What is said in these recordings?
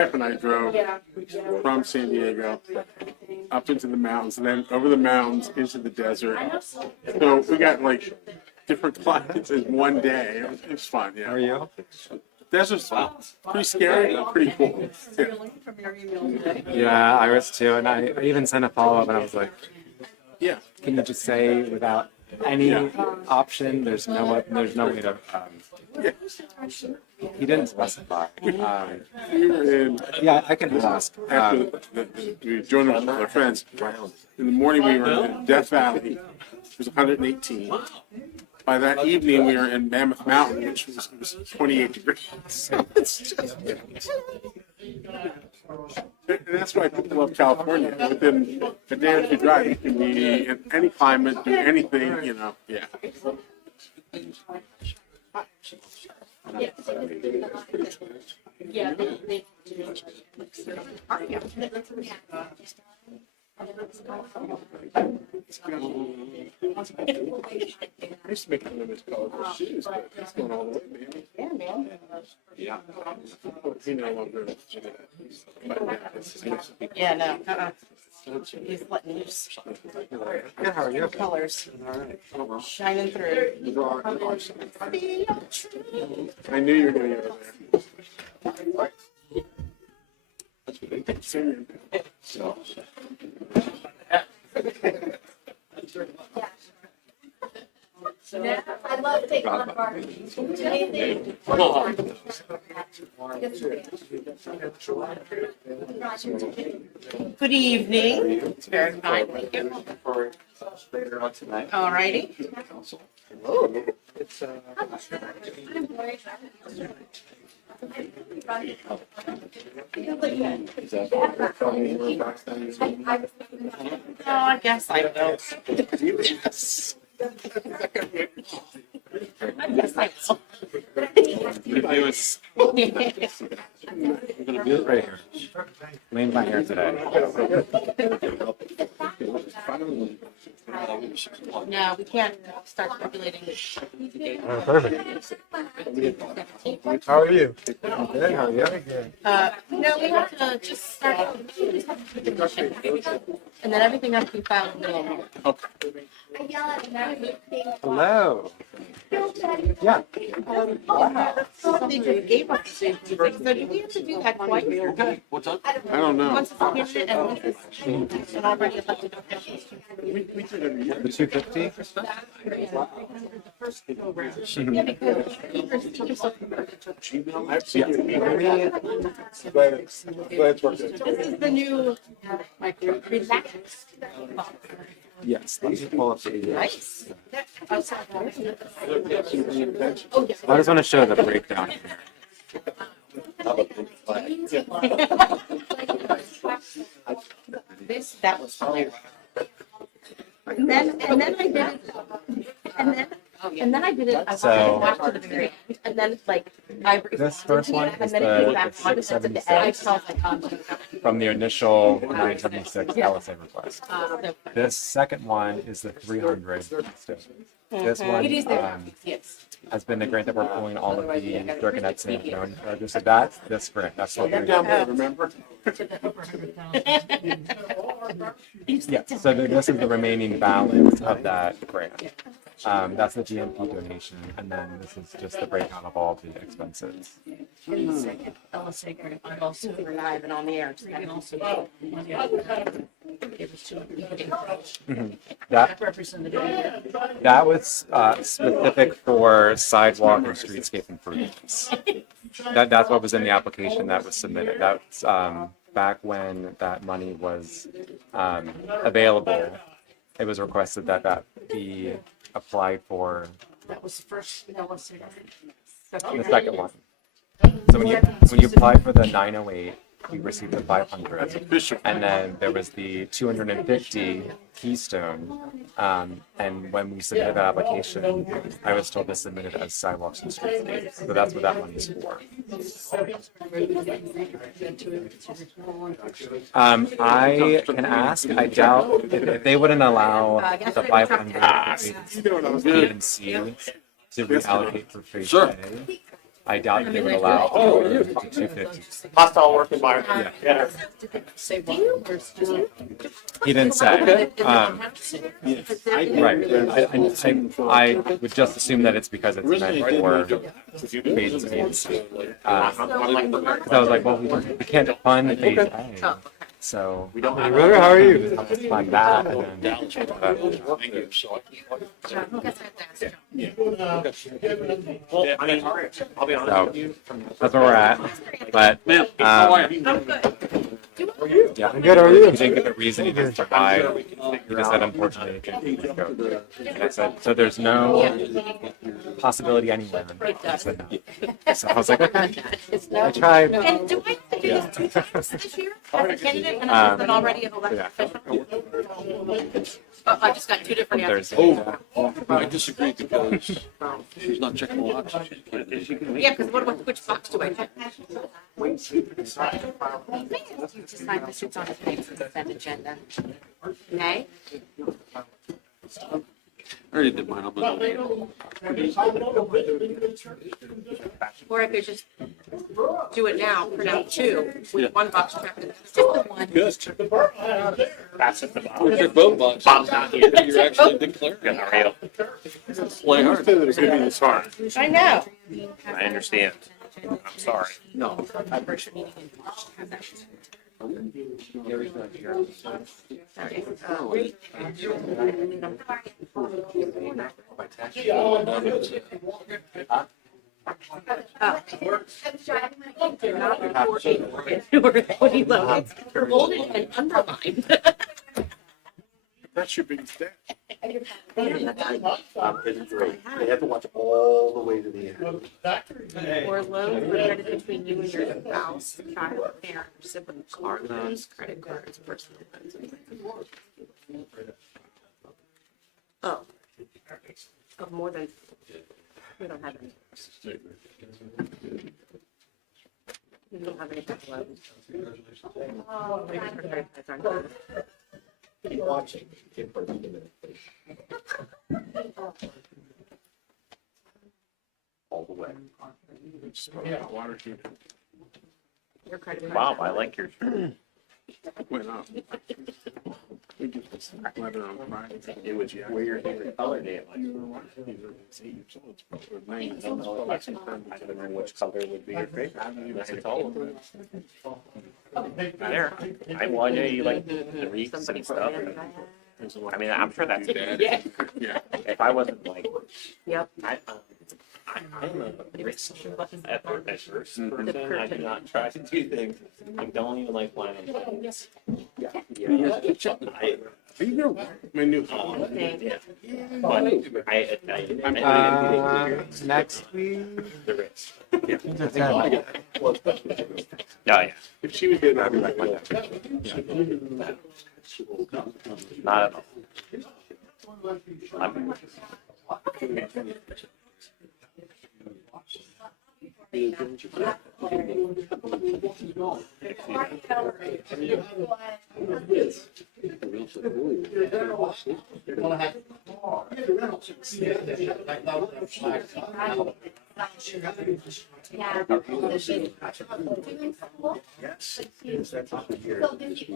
And I drove from San Diego up into the mountains and then over the mountains into the desert. So we got like different climates in one day. It was fun, yeah. How are you? Desert's pretty scary, but pretty cool. Yeah, I was too, and I even sent a follow-up, and I was like, Yeah. "Can you just say without any option? There's no way to." Yeah. He didn't specify. We were in Yeah, I can ask. after we joined up with our friends. In the morning we were in Death Valley. It was 118. By that evening we were in Mammoth Mountain, which was 28 degrees. So it's just, and that's why people love California. Within a day or two drive, you can be in any climate, do anything, you know. Yeah. I used to make them as colorful shoes, but it's going all the way, baby. Yeah, man. Yeah. He no longer. Yeah, no. He's letting loose. Good, how are you? Colors All right. shining through. I knew you were going to go there. Singing. I love taking on part. Good evening. It's very fine. Thank you. All righty. Oh, I guess I don't. Yes. I guess I will. I'm gonna do it right here. Lean my hair today. No, we can't start speculating. Perfect. How are you? Good. How are you? No, we have to just start. And then everything has to be filed in the middle of the month. I yell at them. Hello. Yeah. So they just gave us the same thing. So do we have to do that twice? I don't know. Once it's a candidate and once it's an already elected official? We did it again. The 250? Yeah, because you're so I've seen you. Glad it's worked out. This is the new relax. Yes. Let me pull up the Nice. I just want to show the breakdown here. That was hilarious. And then I did it. And then I did it. I So- watched to the very end, and then like I. This first one and is then it came the back on, and at the end, I 676 felt like from the initial 976 LSA request. no. This second one is the 300. This one It is there. Yes. has been the grant that we're pulling all of the Dirk and San Antonio charges. So that's this grant. That's what we're Down there, remember? Yeah, so this is the remaining balance of that grant. That's the GMP donation, and then this is just the breakdown of all the expenses. LSA grant, I'm also live and on the air. So I can also give it to That representative. that was specific for sidewalk and streetscape improvements. That's what was in the application that was submitted. That's back when that money was available. It was requested that that be applied for That was the first LSA grant. the second one. So when you applied for the 908, you received the 500, Official. and then there was the 250 Keystone. And when we submitted that application, I was told to submit it as sidewalks and streetscapes. So that's what that money is for. I can ask. I doubt if they wouldn't allow the 500 You know what I was B doing? and C to reallocate for phase Sure. A. I doubt that they would allow over 250. Hostile work environment. Yeah. Say what? Or just- He didn't say. Yeah, Right. I would just assume that it's because it's meant for phase B and C. Because I was like, well, we can't fund phase A. So we don't. How are you? Let's fund that. And then, Well, I mean, I'll be honest with you. that's where we're at. But yeah, I'm good. How are you? he didn't give a reasoning as to why. He just said, unfortunately, it didn't go. And I said, so there's no possibility anywhere. He said no. So I was like, okay. I tried. And do I have to do this 2 times this year as a candidate and as an already an elected official? Oh, I just got 2 different answers. Thursday. I disagree because she's not checking the boxes. Yeah, because which box do I check? You just sign this, it's on the page for the consent agenda. Nay? I already did mine. I'm gonna. Or I could just do it now, print out 2 with 1 box checked. Just the one. Good. Pass it to Bob. We'll check both boxes. Bob's not here. You're actually declaring. Good, how are you? Play I hard. understood that it was gonna be this hard. I know. I understand. I'm sorry. No. I'm driving my They're not reporting or fully loaded. They're bolded and underlined. That's your biggest debt. It's great. They have to watch all the way to the end. Or loans for credit between you and your spouse, child, parent, or sibling, car loans, credit cards, personal loans. Oh. Of more than, we don't have any. We don't have any loans. Maybe for credit cards aren't. Keep watching. Keep watching. All the way. Water heater Your credit card. Bob, I like your shirt. went up. We get this letter on Friday. It was wear your favorite color day. He's 8 years old. It's probably 9 years I don't know old. if I don't know which color would be your favorite. I haven't even I seen told him. it. There. Well, I know you like the wreaths Somebody and put stuff. me in my I mean, I'm sure that's Yeah. Yeah. if I wasn't like, Yep. I'm a risk adverse person. I do not try to do things. I don't even like flying on planes. Are you gonna my new home? Yeah. But I Next week. the risk. Yeah. Oh, yeah. If she was getting out of Not at all. I'm, Yeah. So she's doing school. Yes. She's so busy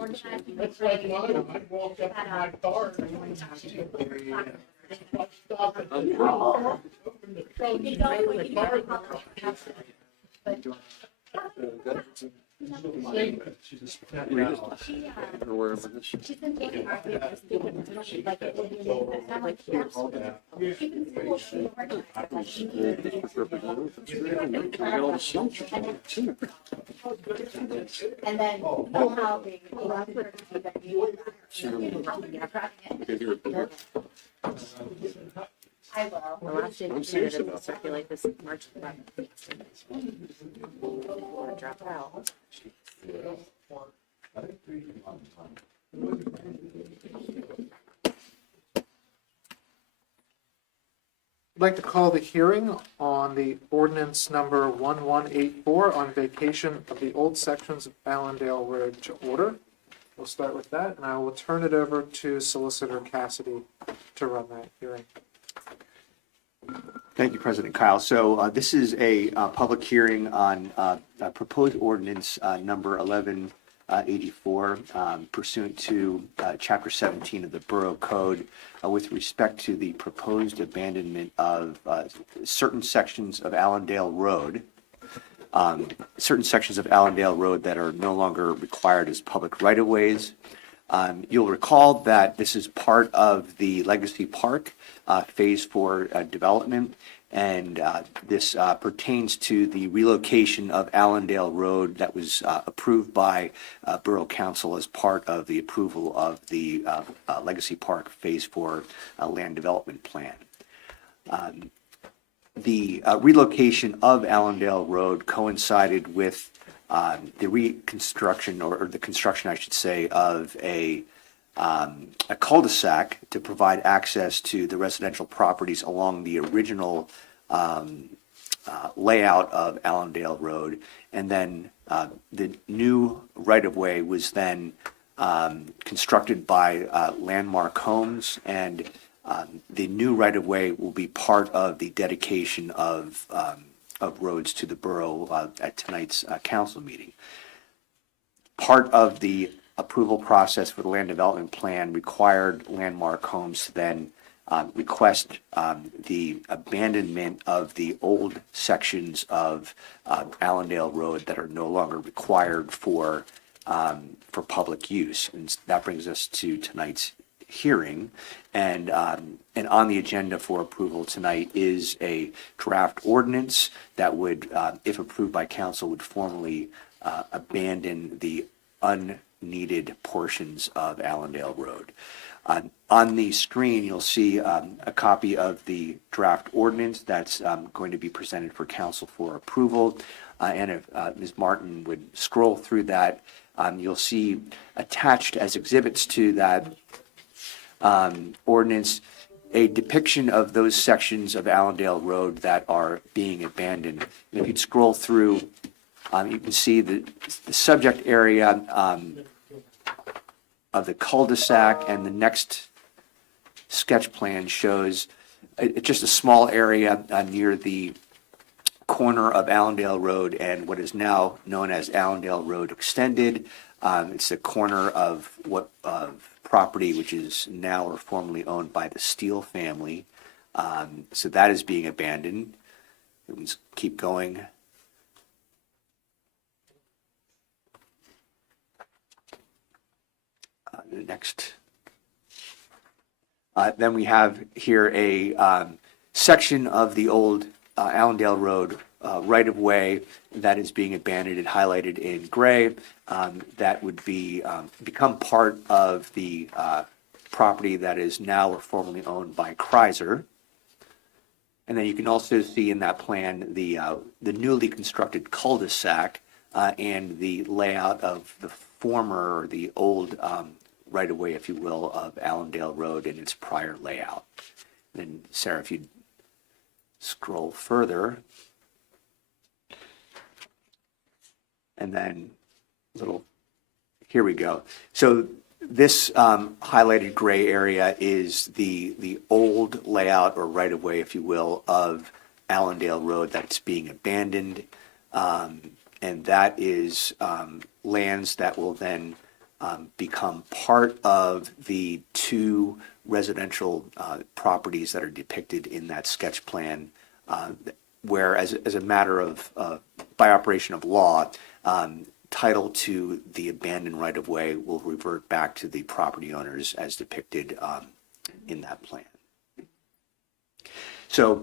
organizing. She's been taking art with her students. She's like, it would be amazing. I'm like, yeah. Even school, she and then somehow they I will. The last day of the will circulate this March 11th. Or drop out. I'd like to call the hearing on the ordinance number 1184 on vacation of the old sections of Allendale Road to order. We'll start with that, and I will turn it over to Solicitor Cassidy to run that hearing. Thank you, President Kyle. So this is a public hearing on proposed ordinance number 1184 pursuant to Chapter 17 of the Borough Code with respect to the proposed abandonment of certain sections of Allendale Road. Certain sections of Allendale Road that are no longer required as public right-of-ways. You'll recall that this is part of the Legacy Park Phase 4 development, and this pertains to the relocation of Allendale Road that was approved by Borough Council as part of the approval of the Legacy Park Phase 4 land development plan. The relocation of Allendale Road coincided with the reconstruction, or the construction, I should say, of a cul-de-sac to provide access to the residential properties along the original layout of Allendale Road. And then the new right-of-way was then constructed by Landmark Homes, and the new right-of-way will be part of the dedication of roads to the borough at tonight's council meeting. Part of the approval process for the land development plan required Landmark Homes to then request the abandonment of the old sections of Allendale Road that are no longer required for public use. And that brings us to tonight's hearing, and on the agenda for approval tonight is a draft ordinance that would, if approved by council, would formally abandon the unneeded portions of Allendale Road. On the screen, you'll see a copy of the draft ordinance that's going to be presented for council for approval. And if Ms. Martin would scroll through that, you'll see attached as exhibits to that ordinance a depiction of those sections of Allendale Road that are being abandoned. And if you'd scroll through, you can see the subject area of the cul-de-sac, and the next sketch plan shows just a small area near the corner of Allendale Road and what is now known as Allendale Road Extended. It's the corner of property which is now or formerly owned by the Steele family. So that is being abandoned. Let's keep going. The next. Then we have here a section of the old Allendale Road right-of-way that is being abandoned and highlighted in gray. That would become part of the property that is now or formerly owned by Chrysler. And then you can also see in that plan the newly constructed cul-de-sac and the layout of the former, or the old right-of-way, if you will, of Allendale Road and its prior layout. And then Sarah, if you'd scroll further, and then here we go. So this highlighted gray area is the old layout, or right-of-way, if you will, of Allendale Road that's being abandoned. And that is lands that will then become part of the two residential properties that are depicted in that sketch plan, where as a matter of, by operation of law, title to the abandoned right-of-way will revert back to the property owners as depicted in that plan. So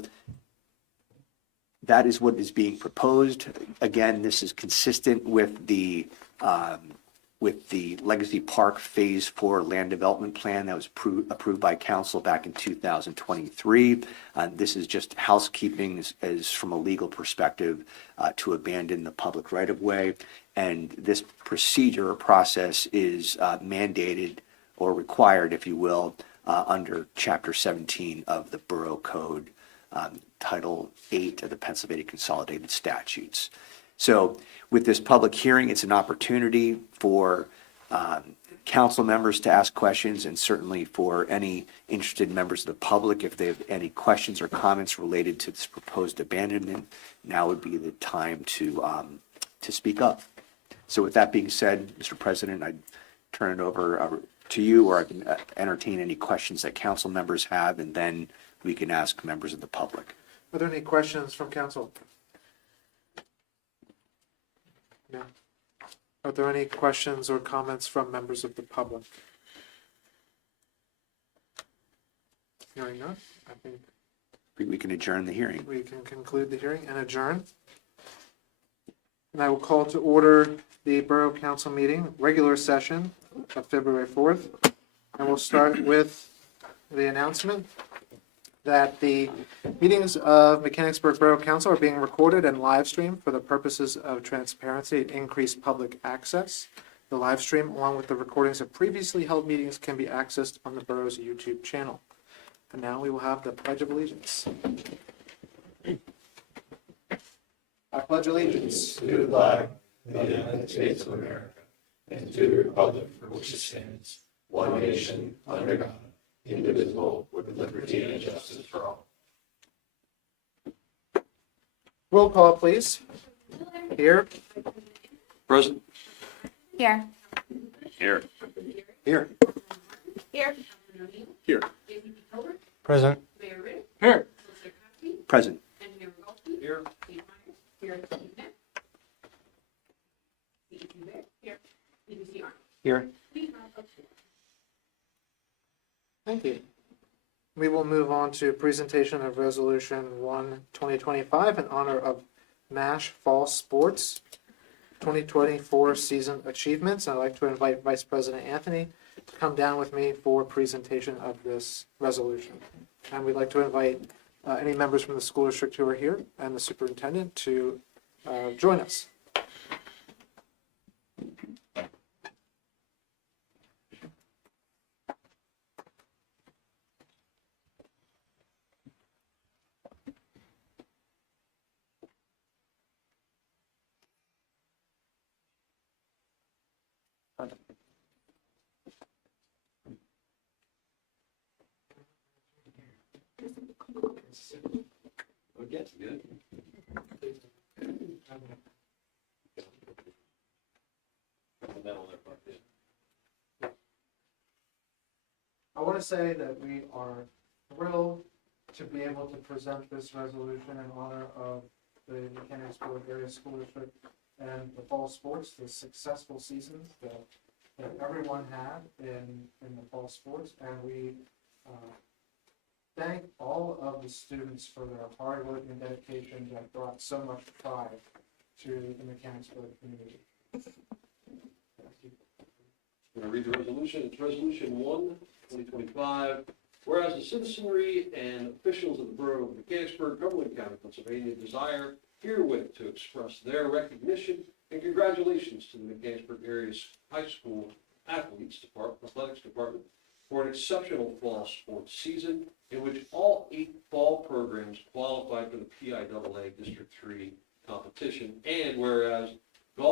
that is what is being proposed. Again, this is consistent with the Legacy Park Phase 4 land development plan that was approved by council back in 2023. This is just housekeeping as from a legal perspective to abandon the public right-of-way. And this procedure or process is mandated or required, if you will, under Chapter 17 of the Borough Code, Title 8 of the Pennsylvania Consolidated Statutes. So with this public hearing, it's an opportunity for council members to ask questions, and certainly for any interested members of the public, if they have any questions or comments related to this proposed abandonment, now would be the time to speak up. So with that being said, Mr. President, I'd turn it over to you, or I can entertain any questions that council members have, and then we can ask members of the public. Are there any questions from council? No. Are there any questions or comments from members of the public? Hearing none, I think We can adjourn the hearing. we can conclude the hearing and adjourn. And I will call to order the Borough Council meeting, regular session of February 4th. And we'll start with the announcement that the meetings of Mechanicsburg Borough Council are being recorded and live streamed for the purposes of transparency and increased public access. The live stream, along with the recordings of previously held meetings, can be accessed on the borough's YouTube channel. And now we will have the Pledge of Allegiance. I pledge allegiance to the flag of the United States of America and to the republic for which it stands, one nation, under God, indivisible, with liberty and justice for all. Roll call, please. Here. Present. Here. Here. Here. Here. Here. Present. Here. Present. Here. Here. Thank you. We will move on to presentation of Resolution 1, 2025 in honor of MASH Fall Sports 2024 season achievements. I'd like to invite Vice President Anthony to come down with me for presentation of this resolution. And we'd like to invite any members from the school district who are here and the superintendent to join us. Okay, good. I want to say that we are thrilled to be able to present this resolution in honor of the Mechanicsburg Area School District and the fall sports, the successful seasons that everyone had in the fall sports. And we thank all of the students for their hard work and dedication that brought so much pride to the Mechanicsburg community. I'm going to read the resolution. It's Resolution 1, 2025. Whereas the citizenry and officials of the Borough of Mechanicsburg, Cumberland County, Pennsylvania, desire herewith to express their recognition and congratulations to the Mechanicsburg area's high school athletics department for an exceptional fall sports season in which all 8 fall programs qualified for the PIAA District 3 competition. And whereas the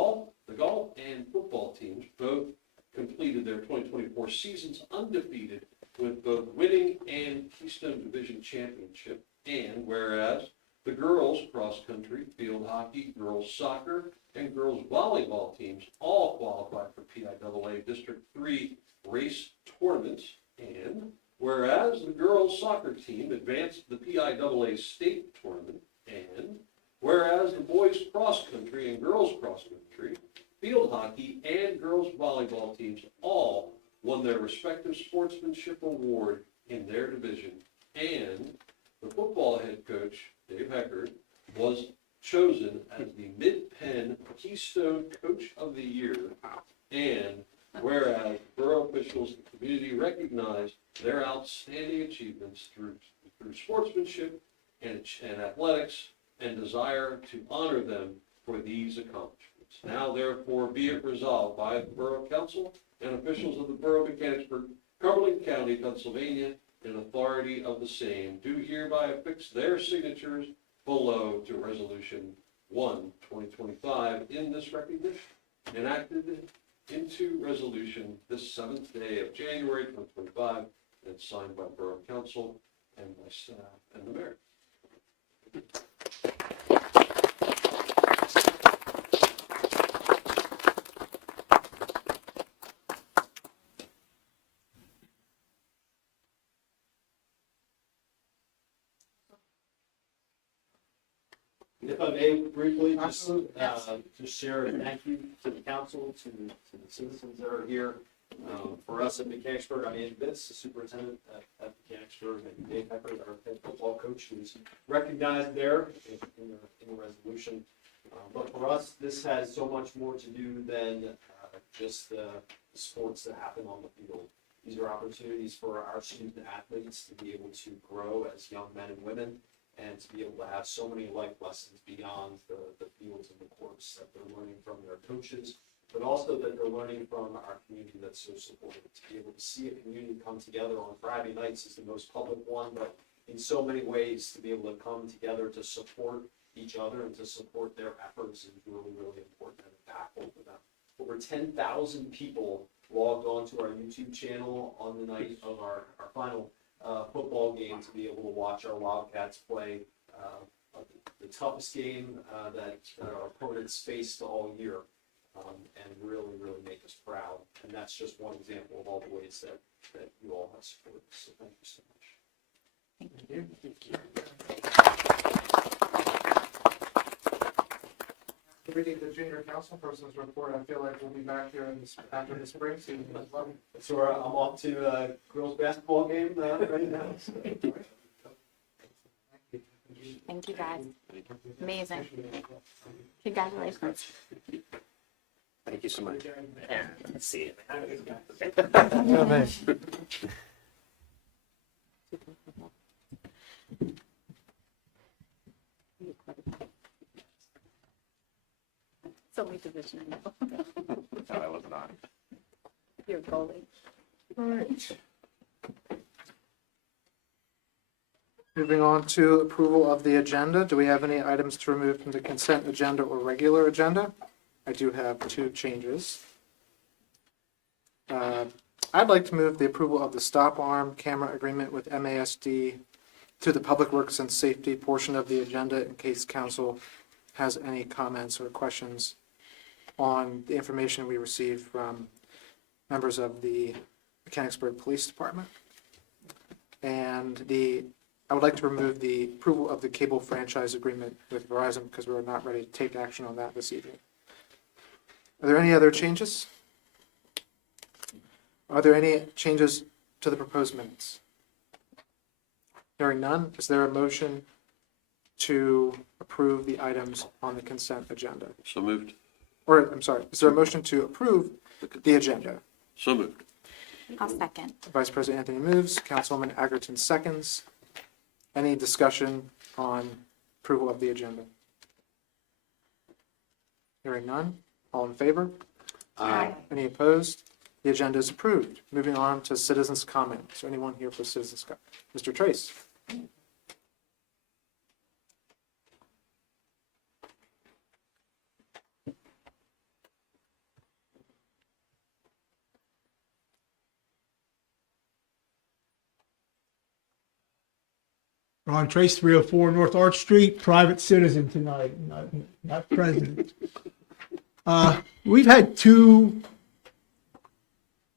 golf and football teams both completed their 2024 seasons undefeated with both winning and Keystone Division championship. And whereas the girls cross country, field hockey, girls soccer, and girls volleyball teams all qualified for PIAA District 3 race tournaments. And whereas the girls soccer team advanced to the PIAA state tournament. And whereas the boys cross country and girls cross country, field hockey, and girls volleyball teams all won their respective sportsmanship award in their division. And the football head coach, Dave Heckard, was chosen as the Mid-Penn Keystone Coach of the Year. And whereas borough officials and the community recognized their outstanding achievements through sportsmanship and athletics and desire to honor them for these accomplishments. Now therefore be it resolved by the Borough Council and officials of the Borough of Mechanicsburg, Cumberland County, Pennsylvania, in authority of the same, do hereby affix their signatures below to Resolution 1, 2025 in this recognition, enacted in into resolution this 7th day of January 2025, and it's signed by Borough Council and my staff and the mayor. If I may briefly, just share a thank you to the council, to the citizens that are here. For us at Mechanicsburg, I mean, Vince, the superintendent at Mechanicsburg, and Dave Pepper, our head football coach, who's recognized there in the resolution. But for us, this has so much more to do than just the sports that happen on the field. These are opportunities for our student athletes to be able to grow as young men and women, and to be able to have so many life lessons beyond the fields and the courts that they're learning from their coaches, but also that they're learning from our community that's so supportive. To be able to see a community come together on Friday nights is the most public one, but in so many ways, to be able to come together to support each other and to support their efforts is really, really important and impactful for them. Over 10,000 people logged onto our YouTube channel on the night of our final football game to be able to watch our Wildcats play the toughest game that our opponents faced all year, and really, really make us proud. And that's just one example of all the ways that you all have supported us. So thank you so much. Thank you. Reading the junior council person's report, I feel like we'll be back here after the spring season as well. So I'm off to girls basketball game right now. Thank you, guys. Amazing. Congratulations. Thank you so much. Let's see. It's only division, I know. No, I was not. You're goalie. All right. Moving on to approval of the agenda. Do we have any items to remove from the consent agenda or regular agenda? I do have two changes. I'd like to move the approval of the stop arm camera agreement with MASD to the Public Works and Safety portion of the agenda in case council has any comments or questions on the information we received from members of the Mechanicsburg Police Department. And I would like to remove the approval of the cable franchise agreement with Verizon because we're not ready to take action on that this evening. Are there any other changes? Are there any changes to the proposed minutes? Hearing none, is there a motion to approve the items on the consent agenda? So moved. Or, I'm sorry, is there a motion to approve the agenda? So moved. I'll second. Vice President Anthony moves, Councilwoman Agerton seconds. Any discussion on approval of the agenda? Hearing none, all in favor? Aye. Any opposed? The agenda is approved. Moving on to citizens' comment. Is there anyone here for citizens' comment? Mr. Trace? Ron Trace, 304 North Arch Street, private citizen tonight, not president. We've had two,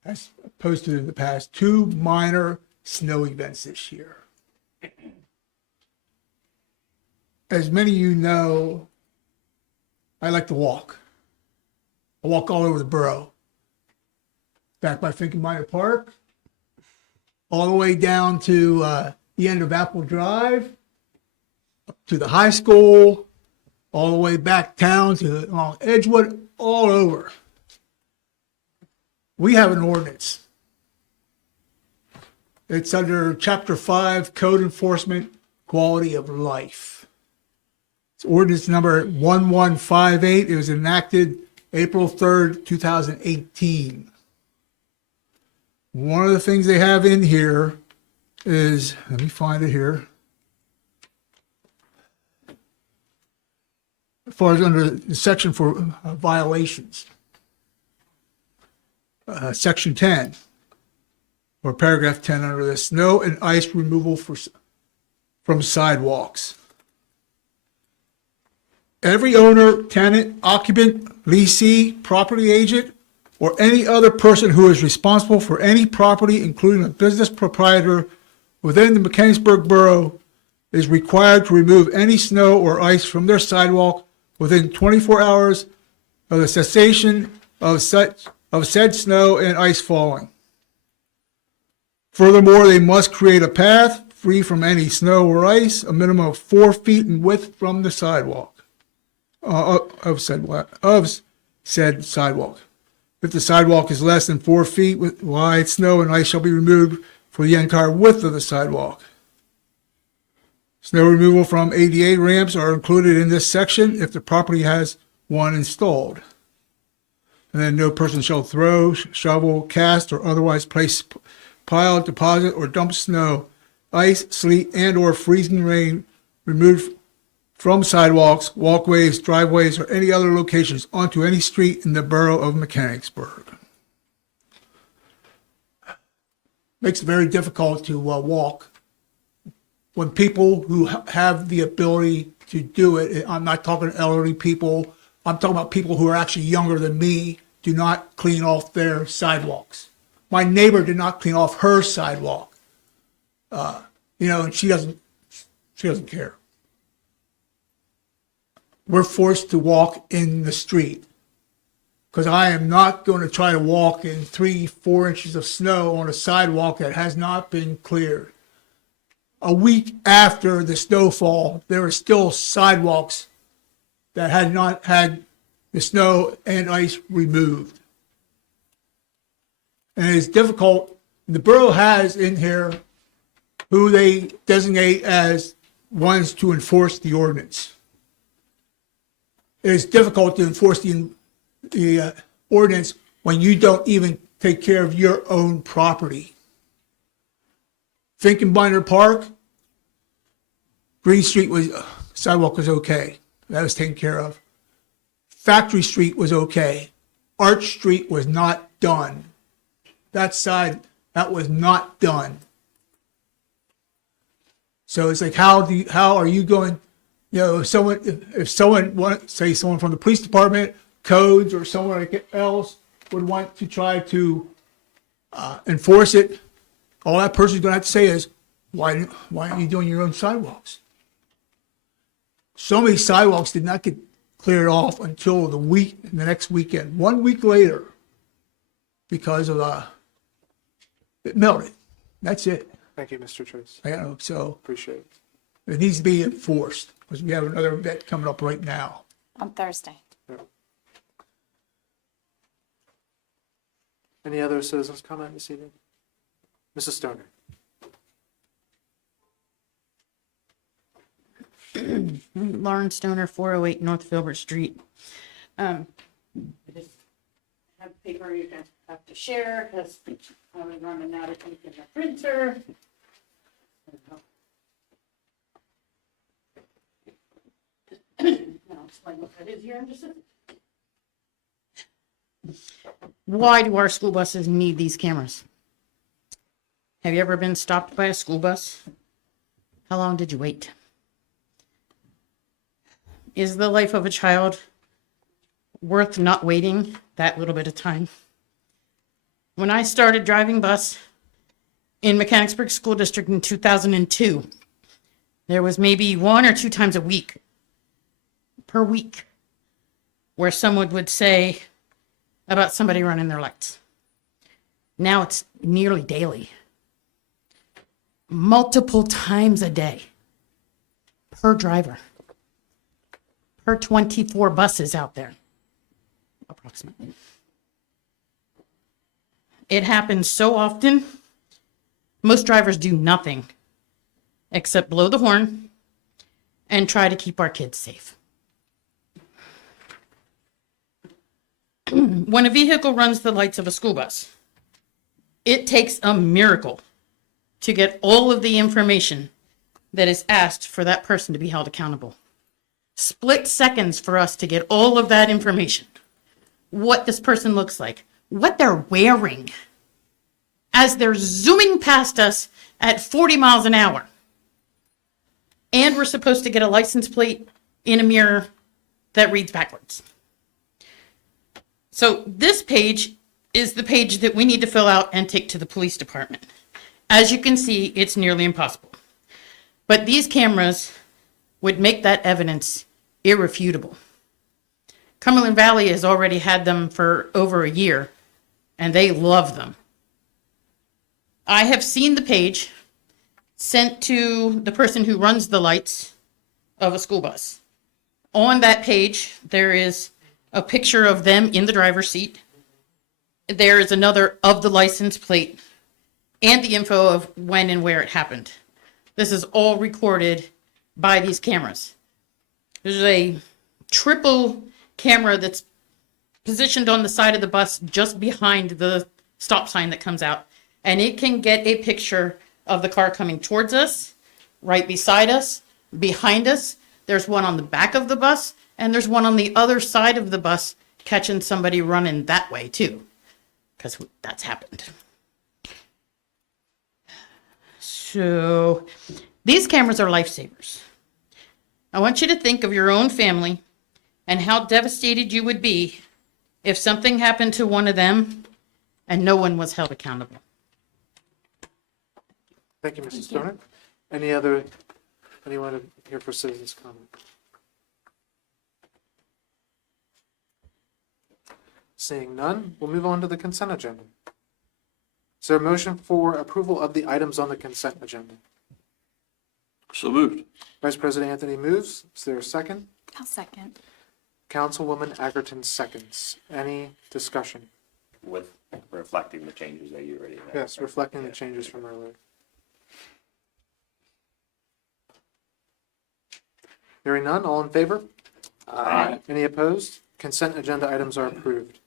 as opposed to the past, two minor snow events this year. As many of you know, I like to walk. I walk all over the borough. Back by Finkenmeyer Park, all the way down to the end of Apple Drive, up to the high school, all the way back town to along Edgewood, all over. We have an ordinance. It's under Chapter 5, Code Enforcement, Quality of Life. It's ordinance number 1158. It was enacted April 3rd, 2018. One of the things they have in here is, let me find it here. As far as under the section for violations. section 10, or paragraph 10 under this, snow and ice removal from sidewalks. Every owner, tenant, occupant, leasee, property agent, or any other person who is responsible for any property, including a business proprietor within the Mechanicsburg Borough, is required to remove any snow or ice from their sidewalk within 24 hours of the cessation of said snow and ice falling. Furthermore, they must create a path free from any snow or ice, a minimum of 4 feet in width from the sidewalk, of said sidewalk. If the sidewalk is less than 4 feet wide, snow and ice shall be removed for the entire width of the sidewalk. Snow removal from ADA ramps are included in this section if the property has one installed. And then no person shall throw, shovel, cast, or otherwise place, pile, deposit, or dump snow, ice, sleet, and or freezing rain removed from sidewalks, walkways, driveways, or any other locations onto any street in the borough of Mechanicsburg. Makes it very difficult to walk when people who have the ability to do it, I'm not talking elderly people, I'm talking about people who are actually younger than me, do not clean off their sidewalks. My neighbor did not clean off her sidewalk. And she doesn't care. We're forced to walk in the street because I am not going to try to walk in 3-4 inches of snow on a sidewalk that has not been cleared. A week after the snowfall, there are still sidewalks that had not had the snow and ice removed. And it's difficult. The borough has in here who they designate as ones to enforce the ordinance. It is difficult to enforce the ordinance when you don't even take care of your own property. Finkenbinder Park, Green Street sidewalk was okay. That was taken care of. Factory Street was okay. Arch Street was not done. That side, that was not done. So it's like, how are you going, if someone say someone from the police department, codes, or someone else would want to try to enforce it, all that person's going to have to say is, why aren't you doing your own sidewalks? So many sidewalks did not get cleared off until the next weekend, 1 week later, because of it melted. That's it. Thank you, Mr. Trace. So Appreciate it. it needs to be enforced because we have another event coming up right now. On Thursday. Any other citizens comment this evening? Mrs. Stoner. Lauren Stoner, 408 North Filbert Street. I just have paper you guys have to share because I was running out of ink in the printer. I'll explain what that is here in just a second. Why do our school buses need these cameras? Have you ever been stopped by a school bus? How long did you wait? Is the life of a child worth not waiting that little bit of time? When I started driving bus in Mechanicsburg School District in 2002, there was maybe 1 or 2 times a week, per week, where someone would say about somebody running their lights. Now it's nearly daily. Multiple times a day per driver. Per 24 buses out there, approximately. It happens so often, most drivers do nothing except blow the horn and try to keep our kids safe. When a vehicle runs the lights of a school bus, it takes a miracle to get all of the information that is asked for that person to be held accountable. Split seconds for us to get all of that information. What this person looks like, what they're wearing as they're zooming past us at 40 miles an hour. And we're supposed to get a license plate in a mirror that reads backwards. So this page is the page that we need to fill out and take to the police department. As you can see, it's nearly impossible. But these cameras would make that evidence irrefutable. Cumberland Valley has already had them for over a year, and they love them. I have seen the page sent to the person who runs the lights of a school bus. On that page, there is a picture of them in the driver's seat. There is another of the license plate and the info of when and where it happened. This is all recorded by these cameras. There's a triple camera that's positioned on the side of the bus just behind the stop sign that comes out. And it can get a picture of the car coming towards us, right beside us, behind us. There's one on the back of the bus, and there's one on the other side of the bus catching somebody running that way too, because that's happened. So these cameras are lifesavers. I want you to think of your own family and how devastated you would be if something happened to one of them and no one was held accountable. Thank you, Mrs. Stoner. Anyone here for citizens' comment? Seeing none, we'll move on to the consent agenda. Is there a motion for approval of the items on the consent agenda? So moved. Vice President Anthony moves. Is there a second? I'll second. Councilwoman Agerton seconds. Any discussion? With reflecting the changes that you already made. Yes, reflecting the changes from earlier. Hearing none, all in favor? Aye. Any opposed? Consent agenda items are approved.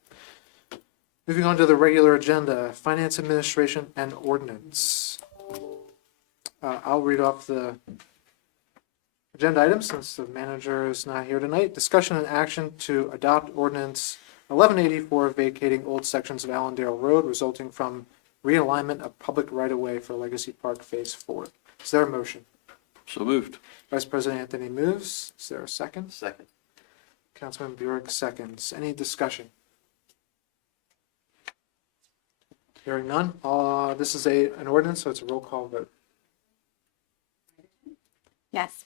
Moving on to the regular agenda, Finance Administration and Ordinance. I'll read off the agenda items since the manager is not here tonight. Discussion and action to adopt Ordinance 1184 vacating old sections of Allendale Road resulting from realignment of public right-of-way for Legacy Park Phase 4. Is there a motion? So moved. Vice President Anthony moves. Is there a second? Second. Councilman Burek seconds. Any discussion? Hearing none. This is an ordinance, so it's a roll call vote. Yes.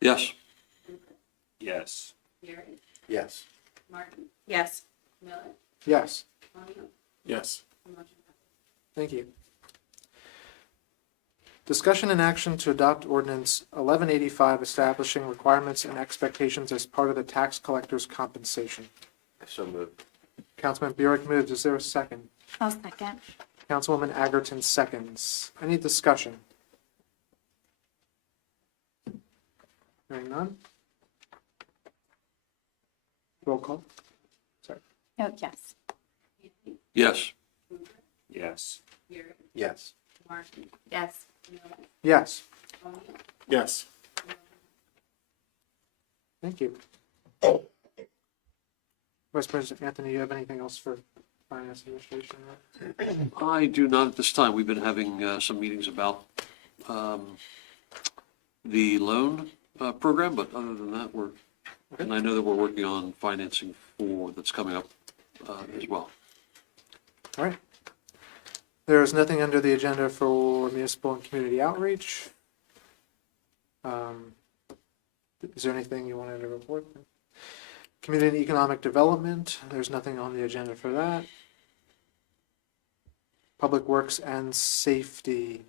Yes. Yes. Yes. Yes. Yes. Yes. Thank you. Discussion and action to adopt ordinance 1185 establishing requirements and expectations as part of the tax collector's compensation. So moved. Councilman Burek moves. Is there a second? I'll second. Councilwoman Agerton seconds. Any discussion? Hearing none. Roll call. Sorry. Oh, yes. Yes. Yes. Yes. Yes. Yes. Yes. Thank you. Vice President Anthony, you have anything else for Finance Administration? I do not at this time. We've been having some meetings about the loan program, but other than that, and I know that we're working on financing for that's coming up as well. All right. There is nothing under the agenda for municipal and community outreach. Is there anything you wanted to report? Community and economic development, there's nothing on the agenda for that. Public works and safety.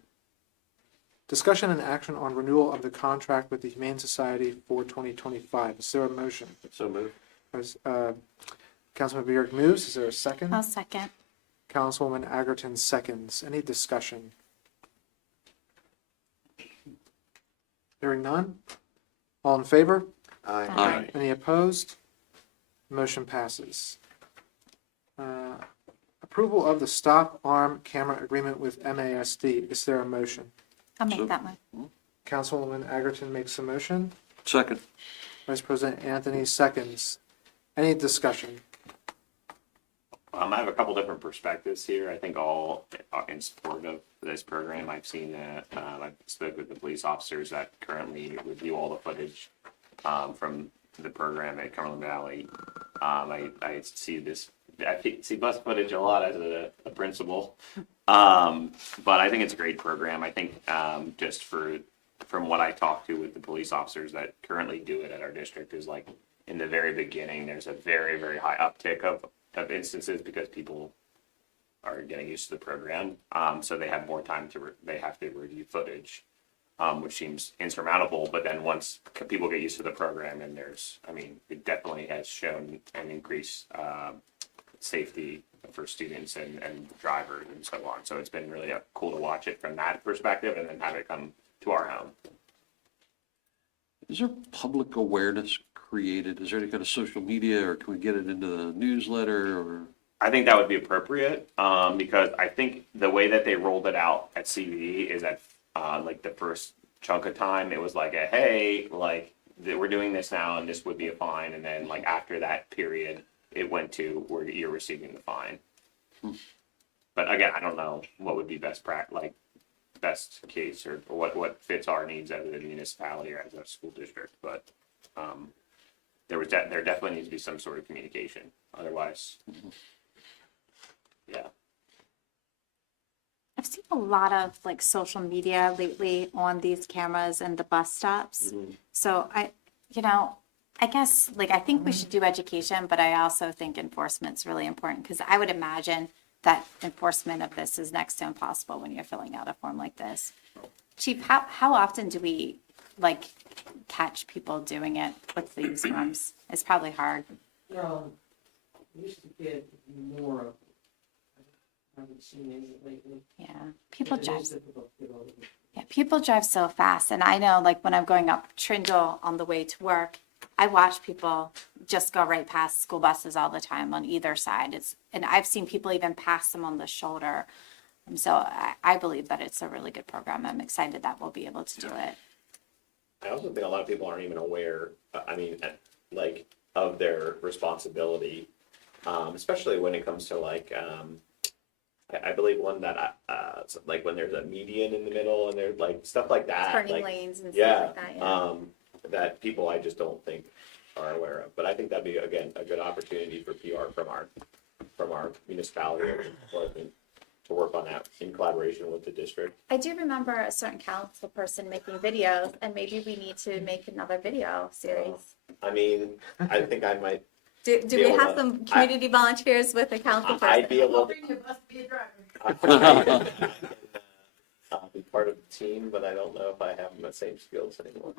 Discussion and action on renewal of the contract with the Humane Society for 2025. Is there a motion? So moved. Councilman Burek moves. Is there a second? I'll second. Councilwoman Agerton seconds. Any discussion? Hearing none. All in favor? Aye. Any opposed? Motion passes. Approval of the stop arm camera agreement with MASD. Is there a motion? I'll make that one. Councilwoman Agerton makes a motion. Second. Vice President Anthony seconds. Any discussion? I have a couple different perspectives here. I think all are in support of this program. I've seen that, I've spoke with the police officers that currently review all the footage from the program at Cumberland Valley. I see this, I see bus footage a lot as a principal. But I think it's a great program. I think just from what I talked to with the police officers that currently do it at our district is like in the very beginning, there's a very, very high uptick of instances because people are getting used to the program. So they have more time they have to review footage, which seems insurmountable. But then once people get used to the program and it definitely has shown an increased safety for students and drivers and so on. So it's been really cool to watch it from that perspective and then have it come to our home. Is there public awareness created? Is there any kind of social media, or can we get it into the newsletter, or? I think that would be appropriate because I think the way that they rolled it out at CVE is that like the first chunk of time, it was like hey, like we're doing this now and this would be a fine. And then like after that period, it went to where you're receiving the fine. But again, I don't know what would be best case or what fits our needs as a municipality or as a school district. But there definitely needs to be some sort of communication. Otherwise, yeah. I've seen a lot of like social media lately on these cameras and the bus stops. So I guess like I think we should do education, but I also think enforcement's really important because I would imagine that enforcement of this is next to impossible when you're filling out a form like this. Chief, how often do we like catch people doing it with these forms? It's probably hard. We used to get more of it. I haven't seen any lately. Yeah, people It drive. is difficult to get hold of it. Yeah, people drive so fast, and I know like when I'm going up Trindle on the way to work, I watch people just go right past school buses all the time on either side. And I've seen people even pass them on the shoulder. So I believe that it's a really good program. I'm excited that we'll be able to do it. I also think a lot of people aren't even aware, of their responsibility, especially when it comes to I believe one that like when there's a median in the middle and there's like stuff like that. Turning lanes and yeah, stuff like that. Yeah. That people I just don't think are aware of. But I think that'd be again a good opportunity for PR from our municipality to work on that in collaboration with the district. I do remember a certain council person making videos, and maybe we need to make another video series. I mean, I think I might. Do we have some community volunteers with a council person? I'd be able to be part of the team, but I don't know if I have the same skills anymore.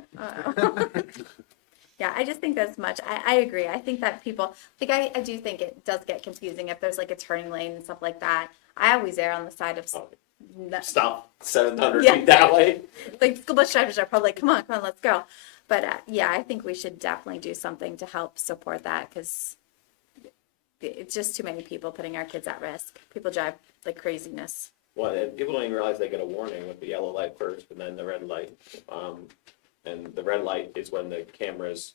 Yeah, I just think that's much. I agree. I think that people, like, I do think it does get confusing if there's like a turning lane and stuff like that. I always err on the side of Stop 700 Yeah. feet that way. like school bus drivers are probably like, come on, let's go. But yeah, I think we should definitely do something to help support that because it's just too many people putting our kids at risk. People drive like craziness. Well, and people don't even realize they get a warning with the yellow light first and then the red light. And the red light is when the cameras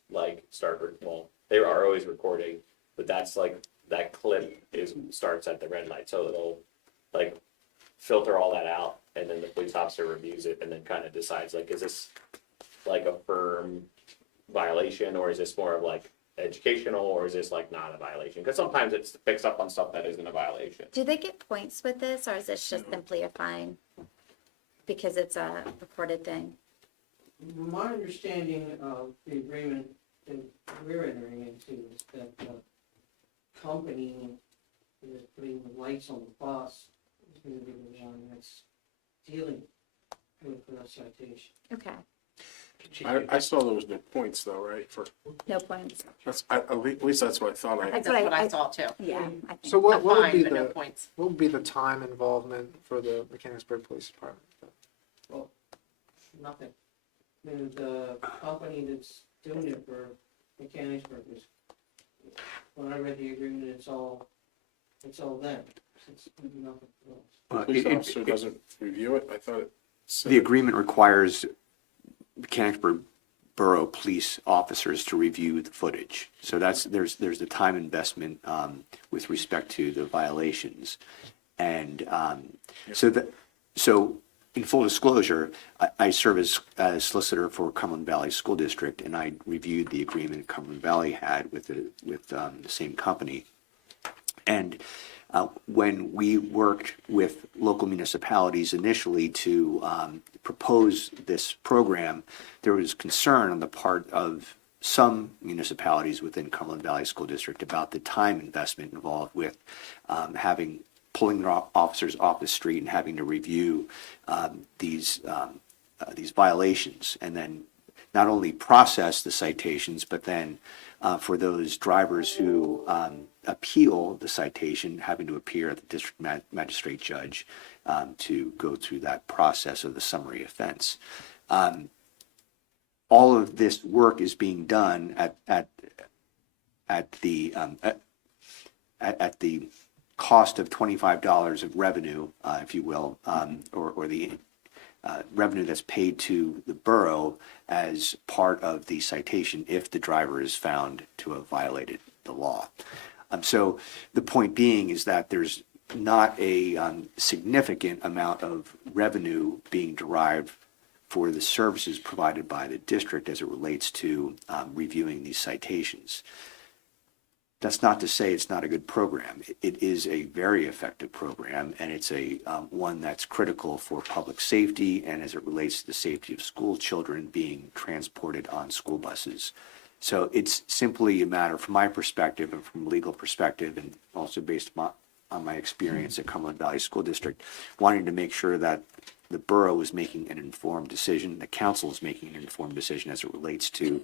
they are always recording, but that's like that clip starts at the red light. So it'll like filter all that out and then the police officer reviews it and then kind of decides like, is this like a firm violation or is this more of like educational or is this like not a violation? Because sometimes it picks up on stuff that isn't a violation. Do they get points with this or is this just simply a fine because it's a recorded thing? My understanding of the agreement that we're entering into is that the company that is putting the lights on the bus is going to be the one that's dealing with the citation. Okay, I saw there was no points though, right? no points. At least that's what I thought. That's That's what I saw too. Yeah, I think. So what would Fine, be but no the, points. what would be the time involvement for the Mechanicsburg Police Department? Well, nothing. I mean, the company that's doing it for Mechanicsburg is, when I read the agreement, it's all them. It's nothing else. The police officer doesn't review it. I thought it said. The agreement requires Mechanicsburg borough police officers to review the footage. So there's the time investment with respect to the violations. And so in full disclosure, I serve as solicitor for Cumberland Valley School District, and I reviewed the agreement Cumberland Valley had with the same company. And when we worked with local municipalities initially to propose this program, there was concern on the part of some municipalities within Cumberland Valley School District about the time investment involved with pulling their officers off the street and having to review these violations, and then not only process the citations, but then for those drivers who appeal the citation, having to appear at the district magistrate judge to go through that process of the summary offense. All of this work is being done at the cost of $25 of revenue, if you will, or the revenue that's paid to the borough as part of the citation if the driver is found to have violated the law. So the point being is that there's not a significant amount of revenue being derived for the services provided by the district as it relates to reviewing these citations. That's not to say it's not a good program. It is a very effective program, and it's a one that's critical for public safety and as it relates to the safety of school children being transported on school buses. So it's simply a matter, from my perspective and from a legal perspective, and also based on my experience at Cumberland Valley School District, wanting to make sure that the borough is making an informed decision, the council is making an informed decision as it relates to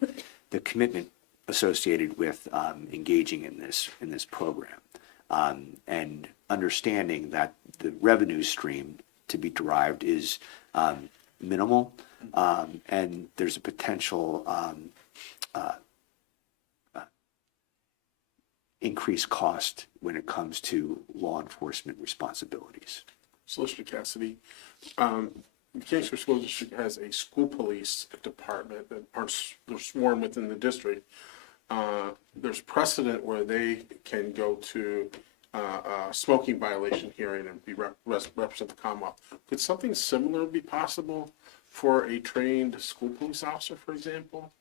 the commitment associated with engaging in this program, and understanding that the revenue stream to be derived is minimal, and there's a potential increased cost when it comes to law enforcement responsibilities. Solicitor Cassidy, Mechanicsburg School District has a school police department that they're sworn within the district. There's precedent where they can go to a smoking violation hearing and represent the Commonwealth. Could something similar be possible for a trained school police officer, for example,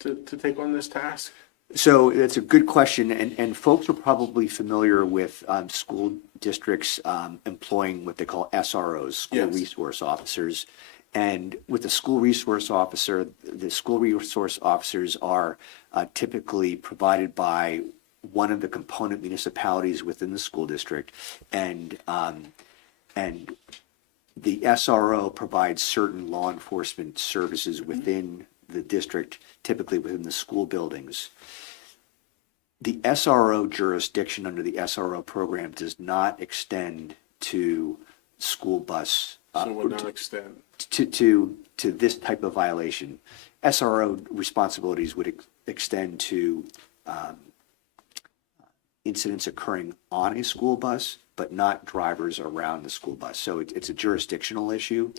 to take on this task? So it's a good question, and folks are probably familiar with school districts employing what they call SROs, school resource officers. And with the school resource officer, the school resource officers are typically provided by one of the component municipalities within the school district, and the SRO provides certain law enforcement services within the district, typically within the school buildings. The SRO jurisdiction under the SRO program does not extend to school bus. So would not extend to this type of violation. SRO responsibilities would extend to incidents occurring on a school bus, but not drivers around the school bus. So it's a jurisdictional issue.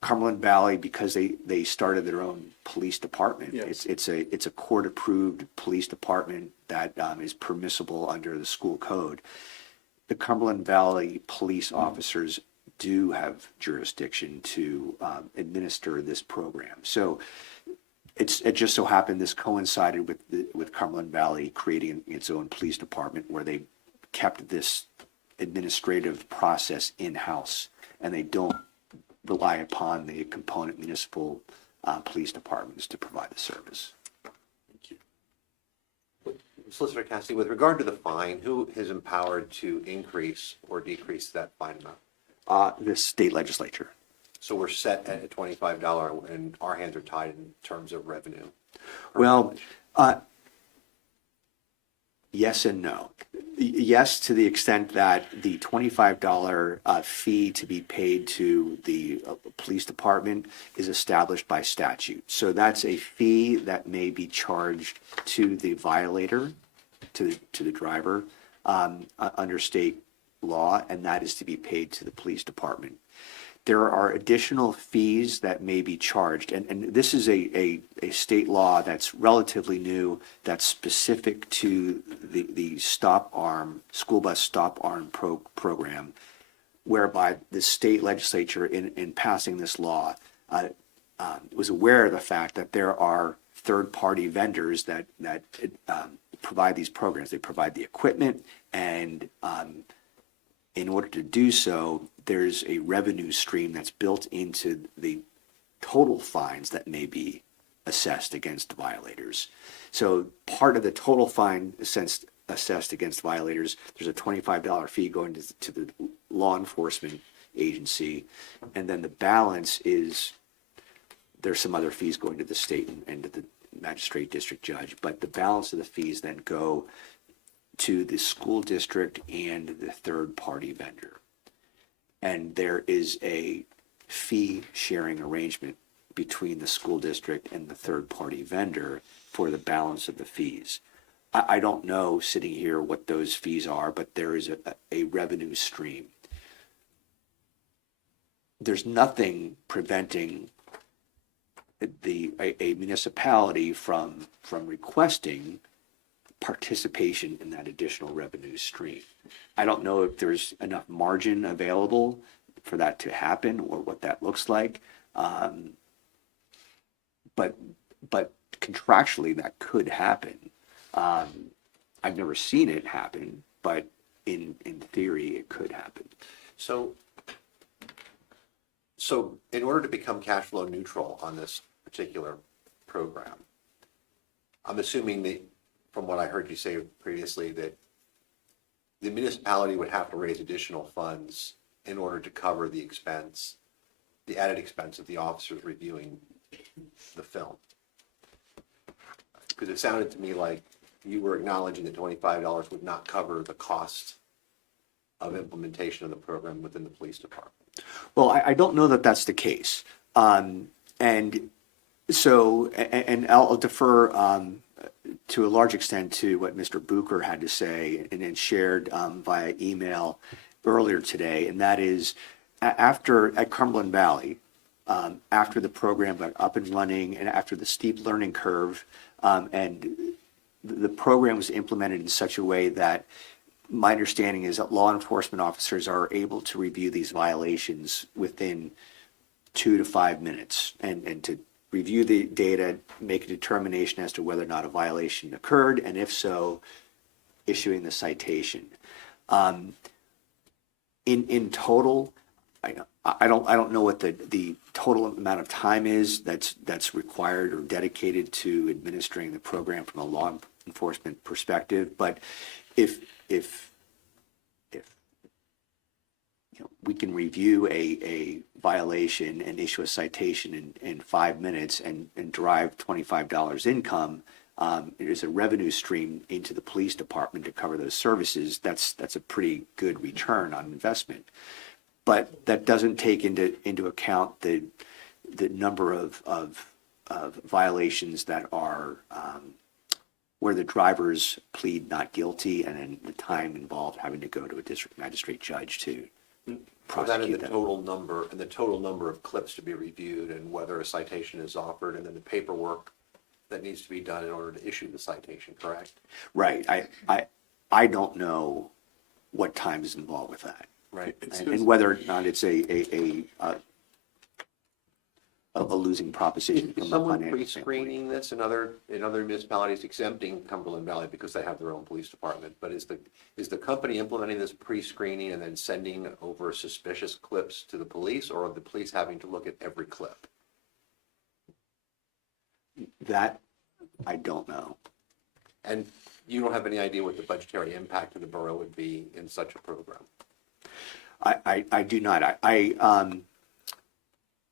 Cumberland Valley, because they started their own police department, it's a court-approved police department that is permissible under the school code. The Cumberland Valley police officers do have jurisdiction to administer this program. So it just so happened this coincided with Cumberland Valley creating its own police department, where they kept this administrative process in-house, and they don't rely upon the component municipal police departments to provide the service. Solicitor Cassidy, with regard to the fine, who is empowered to increase or decrease that fine amount? The state legislature. So we're set at a $25 and our hands are tied in terms of revenue? Well, yes and no. Yes, to the extent that the $25 fee to be paid to the police department is established by statute. So that's a fee that may be charged to the violator, to the driver, under state law, and that is to be paid to the police department. there are additional fees that may be charged. And this is a state law that's relatively new, that's specific to the stop arm, school bus stop arm program, whereby the state legislature in passing this law was aware of the fact that there are third-party vendors that provide these programs. They provide the equipment, and in order to do so, there's a revenue stream that's built into the total fines that may be assessed against violators. So part of the total fine assessed against violators, there's a $25 fee going to the law enforcement agency, and then the balance is, there's some other fees going to the state and to the magistrate district judge, but the balance of the fees then go to the school district and the third-party vendor. And there is a fee sharing arrangement between the school district and the third-party vendor for the balance of the fees. I don't know sitting here what those fees are, but there is a revenue stream. There's nothing preventing a municipality from requesting participation in that additional revenue stream. I don't know if there's enough margin available for that to happen or what that looks like. But contractually that could happen. I've never seen it happen, but in theory it could happen. So in order to become cash flow neutral on this particular program, I'm assuming that, from what I heard you say previously, that the municipality would have to raise additional funds in order to cover the expense, the added expense of the officers reviewing the film. Because it sounded to me like you were acknowledging that $25 would not cover the cost of implementation of the program within the police department. Well, I don't know that that's the case. And so, and I'll defer to a large extent to what Mr. Bucher had to say and then shared via email earlier today, and that is at Cumberland Valley, after the program got up and running and after the steep learning curve, and the program was implemented in such a way that my understanding is that law enforcement officers are able to review these violations within 2 to 5 minutes and to review the data, make a determination as to whether or not a violation occurred, and if so, issuing the citation. In total, I don't know what the total amount of time is that's required or dedicated to administering the program from a law enforcement perspective, but if we can review a violation and issue a citation in 5 minutes and derive $25 income, it is a revenue stream into the police department to cover those services. That's a pretty good return on investment. But that doesn't take into account the number of violations that are where the drivers plead not guilty, and then the time involved having to go to a district magistrate judge to prosecute them. The total number of clips to be reviewed, and whether a citation is offered, and then the paperwork that needs to be done in order to issue the citation, correct? Right. I don't know what time is involved with that. Right. And whether or not it's a losing proposition Is from a someone financial standpoint. pre-screening this in other municipalities, exempting Cumberland Valley because they have their own police department? But is the company implementing this pre-screening and then sending over suspicious clips to the police, or are the police having to look at every clip? That I don't know. And you don't have any idea what the budgetary impact of the borough would be in such a program? I do not. I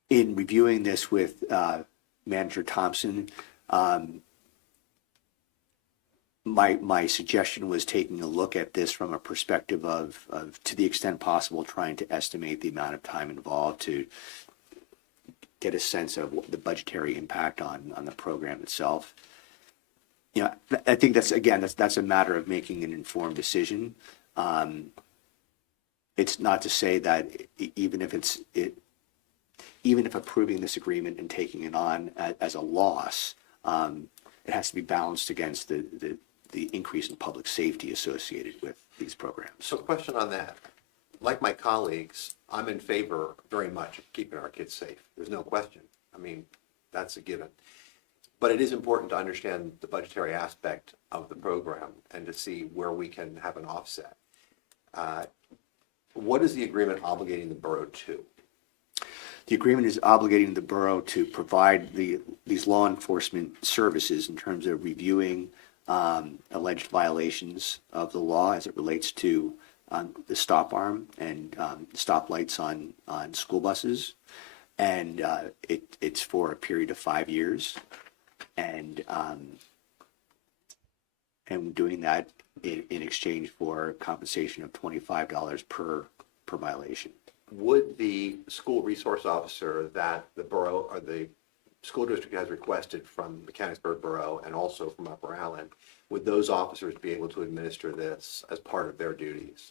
in reviewing this with Manager Thompson, my suggestion was taking a look at this from a perspective of to the extent possible, trying to estimate the amount of time involved to get a sense of what the budgetary impact on the program itself. You know, I think that's a matter of making an informed decision. It's not to say that even if even if approving this agreement and taking it on as a loss, it has to be balanced against the increase in public safety associated with these programs. So question on that. Like my colleagues, I'm in favor very much of keeping our kids safe. There's no question. I mean, that's a given. But it is important to understand the budgetary aspect of the program and to see where we can have an offset. What is the agreement obligating the borough to? The agreement is obligating the borough to provide these law enforcement services in terms of reviewing alleged violations of the law as it relates to the stop arm and stop lights on school buses. And it's for a period of 5 years. And doing that in exchange for compensation of $25 per violation. Would the school resource officer that the borough or the school district has requested from Mechanicsburg Borough and also from Upper Allen, would those officers be able to administer this as part of their duties?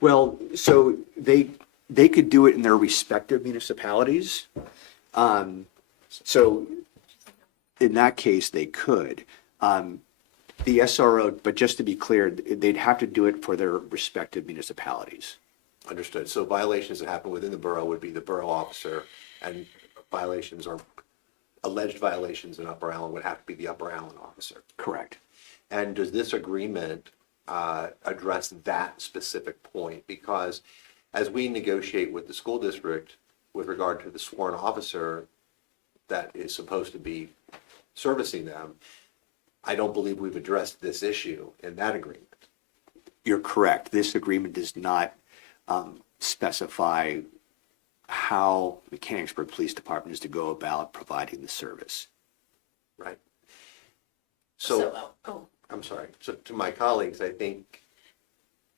Well, so they could do it in their respective municipalities. So in that case, they could. The SRO, but just to be clear, they'd have to do it for their respective municipalities. Understood. So violations that happen within the borough would be the borough officer, and violations or alleged violations in Upper Allen would have to be the Upper Allen officer. Correct. And does this agreement address that specific point? Because as we negotiate with the school district with regard to the sworn officer that is supposed to be servicing them, I don't believe we've addressed this issue in that agreement. You're correct. This agreement does not specify how Mechanicsburg Police Department is to go about providing the service. Right. So I'm sorry. So to my colleagues, I think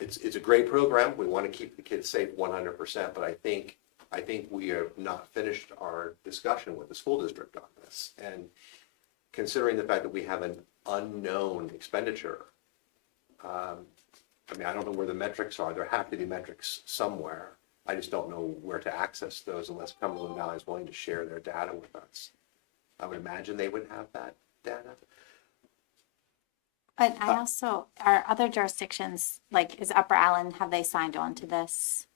it's a great program. We want to keep the kids safe 100%, but I think we have not finished our discussion with the school district on this. And considering the fact that we have an unknown expenditure, I mean, I don't know where the metrics are. There have to be metrics somewhere. I just don't know where to access those unless Cumberland Valley is willing to share their data with us. I would imagine they would have that data. But I also, are other jurisdictions, like, is Upper Allen, have they signed on to this?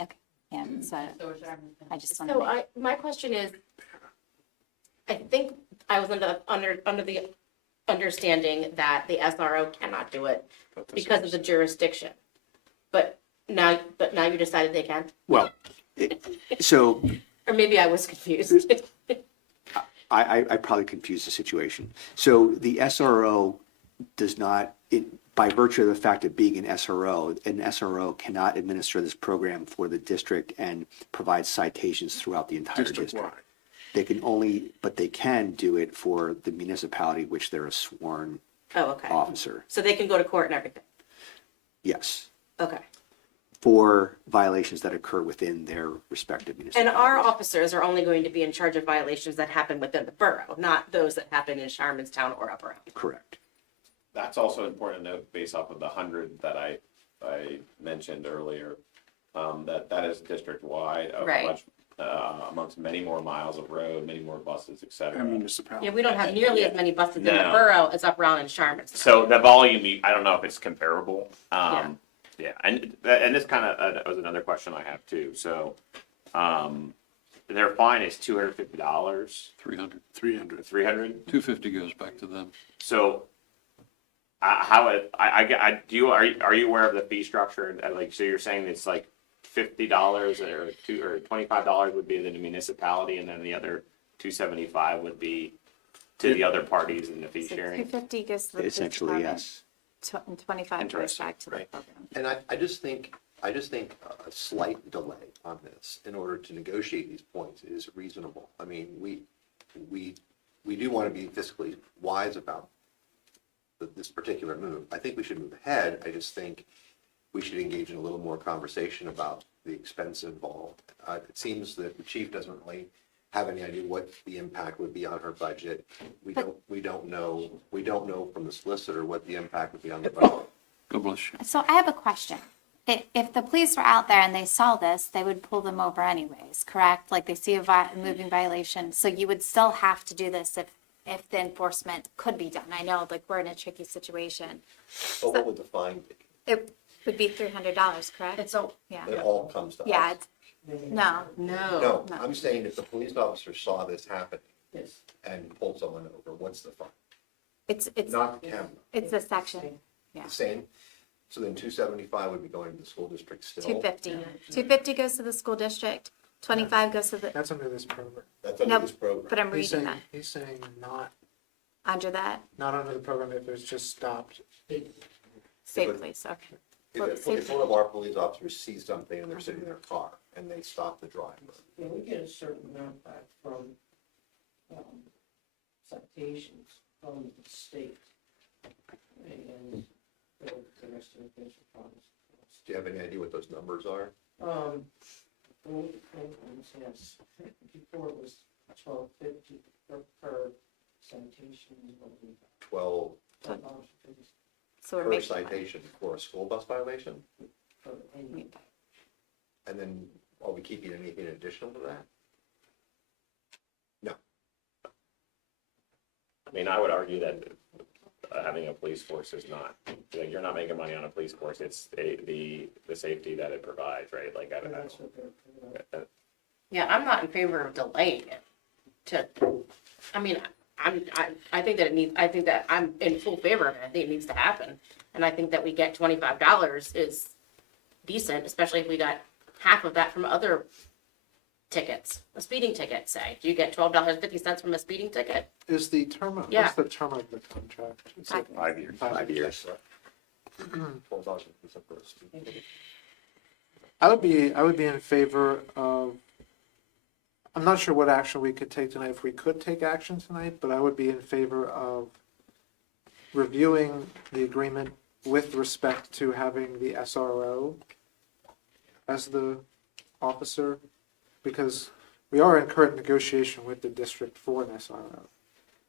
Okay, yeah, so I just want to So my question is, I think I was under the understanding that the SRO cannot do it because of the jurisdiction. But now you decided they can? Well, so Or maybe I was confused. I probably confused the situation. So the SRO does not, by virtue of the fact of being an SRO cannot administer this program for the district and provide citations throughout the entire district. District-wide. They can only, but they can do it for the municipality which they're a sworn Oh, okay. officer. So they can go to court and everything? Yes, Okay. for violations that occur within their respective And municipalities. our officers are only going to be in charge of violations that happen within the borough, not those that happen in Sharmanstown or Upper Allen. Correct. That's also important to note based off of the 100 that I mentioned earlier, that is district-wide of Right. much, amongst many more miles of road, many more buses, et cetera. And municipality. Yeah, we don't have nearly as many buses in the No. borough as Upper Allen and Sharmanstown. So the volume, I don't know if it's comparable. Yeah. Yeah, and this kind of was another question I have too. So, their fine is $250, 300. 300. 300. 250 goes back to them. So, are you aware of the fee structure? Like, so you're saying it's like $50 or $25 would be to the municipality, and then the other $275 would be to the other parties in the fee So sharing. 250 goes to the Essentially, department, yes. and 25 goes Interesting, back to the right. program. And I just think a slight delay on this in order to negotiate these points is reasonable. I mean, we do want to be fiscally wise about this particular move. I think we should move ahead. I just think we should engage in a little more conversation about the expense involved. It seems that the chief doesn't really have any idea what the impact would be on her budget. We don't know from the solicitor what the impact would be on the budget. God bless you. So I have a question. if the police were out there and they saw this, they would pull them over anyways, correct? Like they see a moving violation, so you would still have to do this if the enforcement could be done. I know, like, we're in a tricky situation. But what would the fine be? It would be $300, correct? It's a, Yeah. It all comes to us. Yeah, no, No, I'm saying if the police officer saw this happen Yes. and pulled someone over, what's the fine? it's Not the camera, it's a section, yeah. the same? So then 275 would be going to the school district still? 250. 250 goes to the school district, 25 goes to the, That's under this program. That's under Nope. this program. but I'm He's reading saying, that, he's saying under that, not under the program if it's just stopped. state but- police, okay. If one of our police officers sees something and they're sitting in their car and they stop the driver, Yeah, we get a certain amount back from, citations from the state. And the rest of it goes to promise. do you have any idea what those numbers are? Yes, before it was $12.50 per citation. 12 $12.50 So we're per making money. citation for a school bus violation? for any. And then are we keeping anything additional to that? No. I mean, I would argue that having a police force is not, like, you're not making money on a police force, it's the safety that it provides, right? Like, I don't know. That's what they're. yeah, I'm not in favor of delaying it I mean, I think that I think that I'm in full favor of it. I think it needs to happen. And I think that we get $25 is decent, especially if we got half of that from other tickets, a speeding ticket, say. Do you get $12.50 from a speeding ticket? Is the term, Yeah. what's the term of the contract? Is it 5 years. 5 years? $12 is the first. I would be in favor of, I'm not sure what action we could take tonight, if we could take action tonight, but I would be in favor of reviewing the agreement with respect to having the SRO as the officer, because we are in current negotiation with the district for an SRO.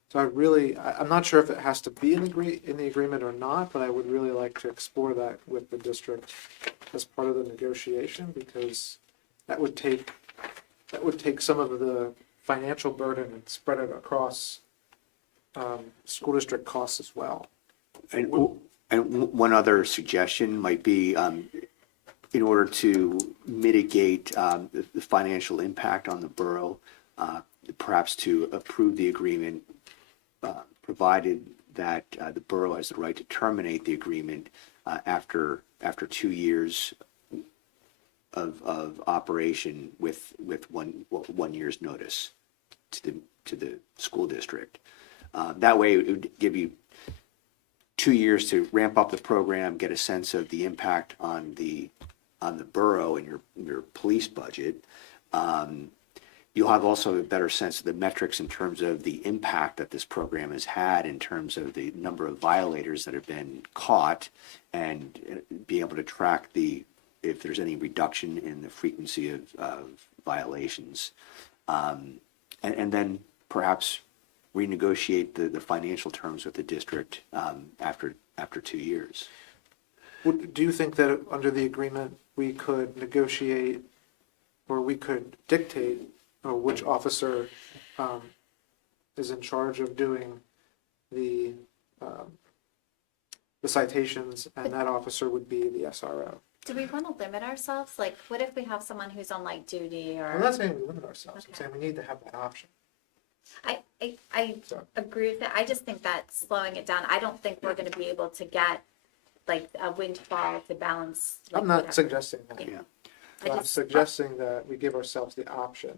So I'm not sure if it has to be in the agreement or not, but I would really like to explore that with the district as part of the negotiation, because that would take some of the financial burden and spread it across school district costs as well. And one other suggestion might be, in order to mitigate the financial impact on the borough, perhaps to approve the agreement, provided that the borough has the right to terminate the agreement after 2 years of operation with 1 year's notice to the school district. That way, it would give you 2 years to ramp up the program, get a sense of the impact on the borough and your police budget. You'll have also a better sense of the metrics in terms of the impact that this program has had in terms of the number of violators that have been caught, and be able to track if there's any reduction in the frequency of violations. And then perhaps renegotiate the financial terms with the district after 2 years. Do you think that under the agreement, we could negotiate, or we could dictate which officer is in charge of doing the citations, and that officer would be the SRO? Do we want to limit ourselves? Like, what if we have someone who's on light duty or? I'm not saying we limit ourselves, I'm saying we need to have that option. I agree with that. I just think that slowing it down, I don't think we're gonna be able to get like a windfall to balance. like, I'm not whatever. suggesting that. Yeah. But I'm suggesting that we give ourselves the option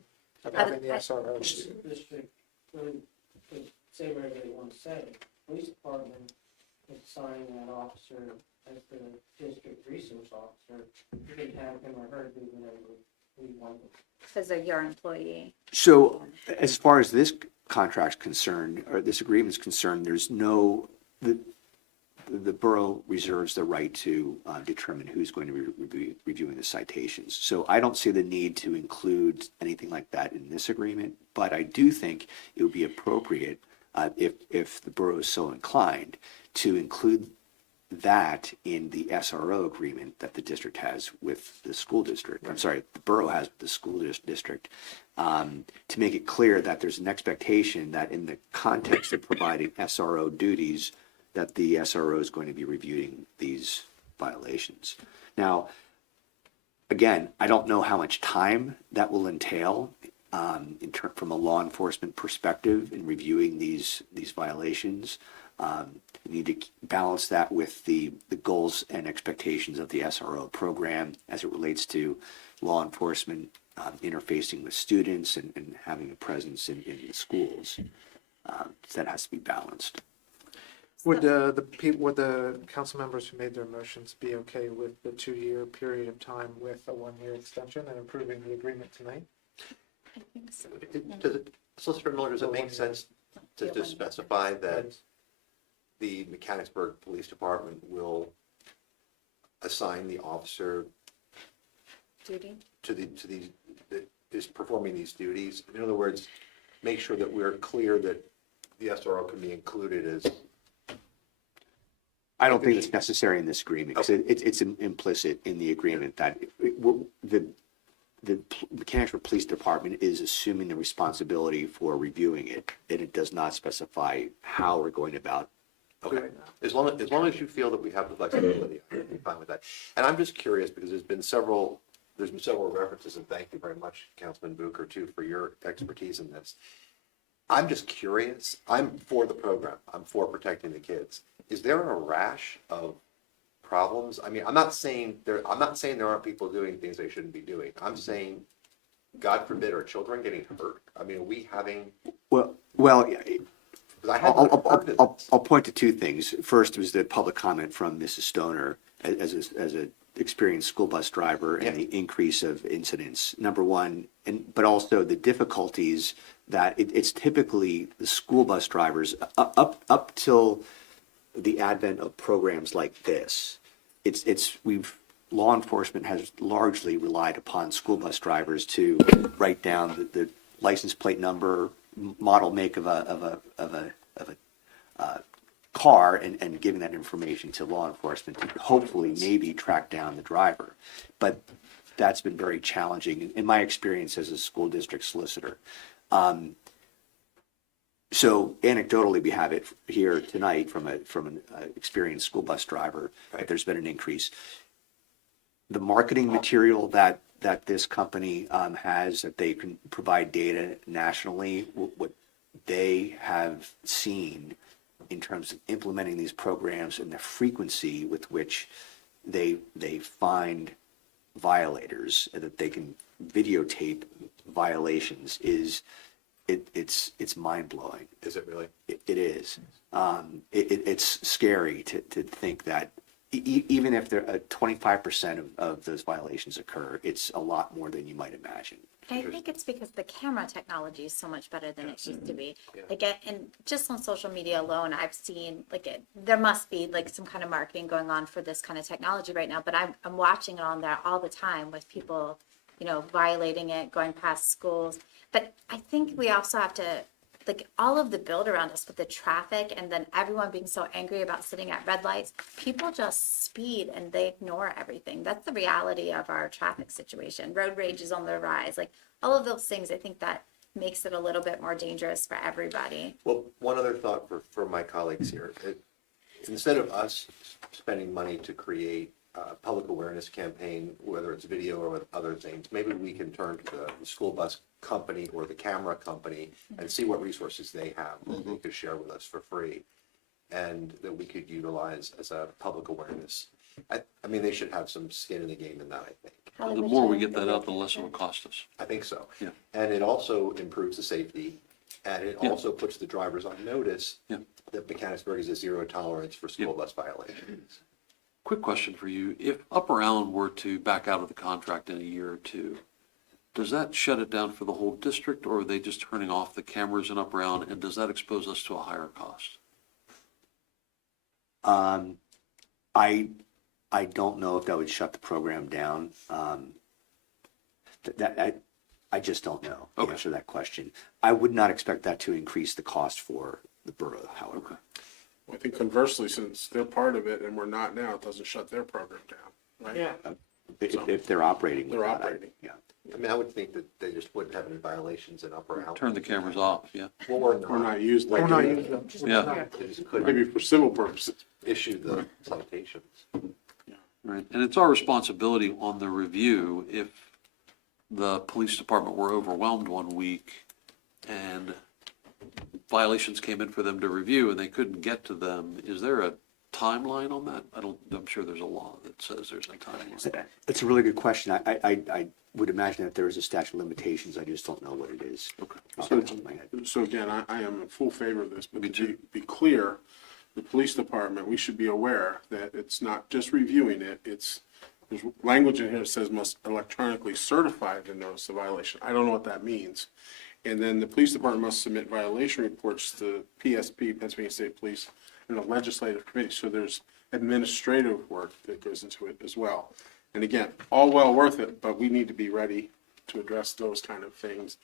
of having the SRO do it. District, really, to say whatever they want to say, police department is assigning that officer as the district resource officer. You can have him or her do whatever we want. Because they're your employee. So as far as this contract's concerned, or this agreement's concerned, there's the borough reserves the right to determine who's going to be reviewing the citations. So I don't see the need to include anything like that in this agreement, but I do think it would be appropriate, if the borough is so inclined, to include that in the SRO agreement that the district has with the school district. I'm sorry, the borough has with the school district, to make it clear that there's an expectation that in the context of providing SRO duties, that the SRO is going to be reviewing these violations. Now, again, I don't know how much time that will entail from a law enforcement perspective in reviewing these violations. We need to balance that with the goals and expectations of the SRO program as it relates to law enforcement interfacing with students and having a presence in the schools. That has to be balanced. Would would the council members who made their motions be okay with the 2-year period of time with a 1-year extension and approving the agreement tonight? I think so. Does it, Solicitor Miller, does it make sense to just specify that the Mechanicsburg Police Department will assign the officer Duty? to the that is performing these duties? In other words, make sure that we're clear that the SRO can be included as. I don't think it's necessary in this agreement, because it's implicit in the agreement that the Mechanicsburg Police Department is assuming the responsibility for reviewing it, and it does not specify how we're going about. Okay, as long as you feel that we have the flexibility, I'm fine with that. And I'm just curious, because there's been several references, and thank you very much, Councilman Bucher, too, for your expertise in this. I'm just curious. I'm for the program. I'm for protecting the kids. Is there a rash of problems? I mean, I'm not saying there aren't people doing things they shouldn't be doing. I'm saying, God forbid, are children getting hurt? I mean, are we having? Well, I'll point to two things. First was the public comment from Mrs. Stoner as an experienced school bus driver and the increase of incidents. Number one, but also the difficulties that it's typically the school bus drivers up till the advent of programs like this. Law enforcement has largely relied upon school bus drivers to write down the license plate number, model, make of a car, and giving that information to law enforcement to hopefully maybe track down the driver. But that's been very challenging in my experience as a school district solicitor. So anecdotally, we have it here tonight from an experienced school bus driver. Right. There's been an increase. The marketing material that this company has, that they can provide data nationally, what they have seen in terms of implementing these programs and the frequency with which they find violators and that they can videotape violations is it's mind-blowing. Is it really? It is. It's scary to think that even if 25% of those violations occur, it's a lot more than you might imagine. I think it's because the camera technology is so much better than it used to be. And just on social media alone, I've seen there must be some kind of marketing going on for this kind of technology right now. But I'm watching it on there all the time with people, violating it, going past schools. But I think we also have to, all of the build around us with the traffic and then everyone being so angry about sitting at red lights, people just speed and they ignore everything. That's the reality of our traffic situation. Road rage is on the rise. All of those things, I think that makes it a little bit more dangerous for everybody. Well, one other thought for my colleagues here. Instead of us spending money to create a public awareness campaign, whether it's video or with other things, maybe we can turn to the school bus company or the camera company and see what resources they have that they could share with us for free and that we could utilize as a public awareness. I mean, they should have some skin in the game in that, I think. The more we get that out, the less it will cost us. I think so. Yeah. And it also improves the safety, and it also puts the drivers on notice that Mechanicsburg is a zero tolerance for school bus violations. Quick question for you. If Upper Allen were to back out of the contract in a year or two, does that shut it down for the whole district, or are they just turning off the cameras in Upper Allen, and does that expose us to a higher cost? I don't know if that would shut the program down. I just don't know the answer to that question. I would not expect that to increase the cost for the borough, however. I think conversely, since they're part of it and we're not now, it doesn't shut their program down, right? Yeah. If they're operating. They're without it, operating. Yeah. I mean, I would think that they just wouldn't have any violations in Upper Allen. Turn the cameras off, yeah. Well, Or not used. We're like not that. using them. Yeah. They just couldn't Maybe for civil purposes. issue the citations. Right, and it's our responsibility on the review, if the police department were overwhelmed one week and violations came in for them to review and they couldn't get to them, is there a timeline on that? I'm sure there's a law that says there's a timeline. It's a really good question. I would imagine that there is a statute of limitations. I just don't know what it is. Okay. Off the top of my head. So again, I am in full favor of this, but Me to too. be clear, the police department, we should be aware that it's not just reviewing it, there's language in here that says must electronically certify the notice of violation. I don't know what that means. And then the police department must submit violation reports to PSP, Pennsylvania State Police, and the legislative committee. So there's administrative work that goes into it as well. And again, all well worth it, but we need to be ready to address those kind of things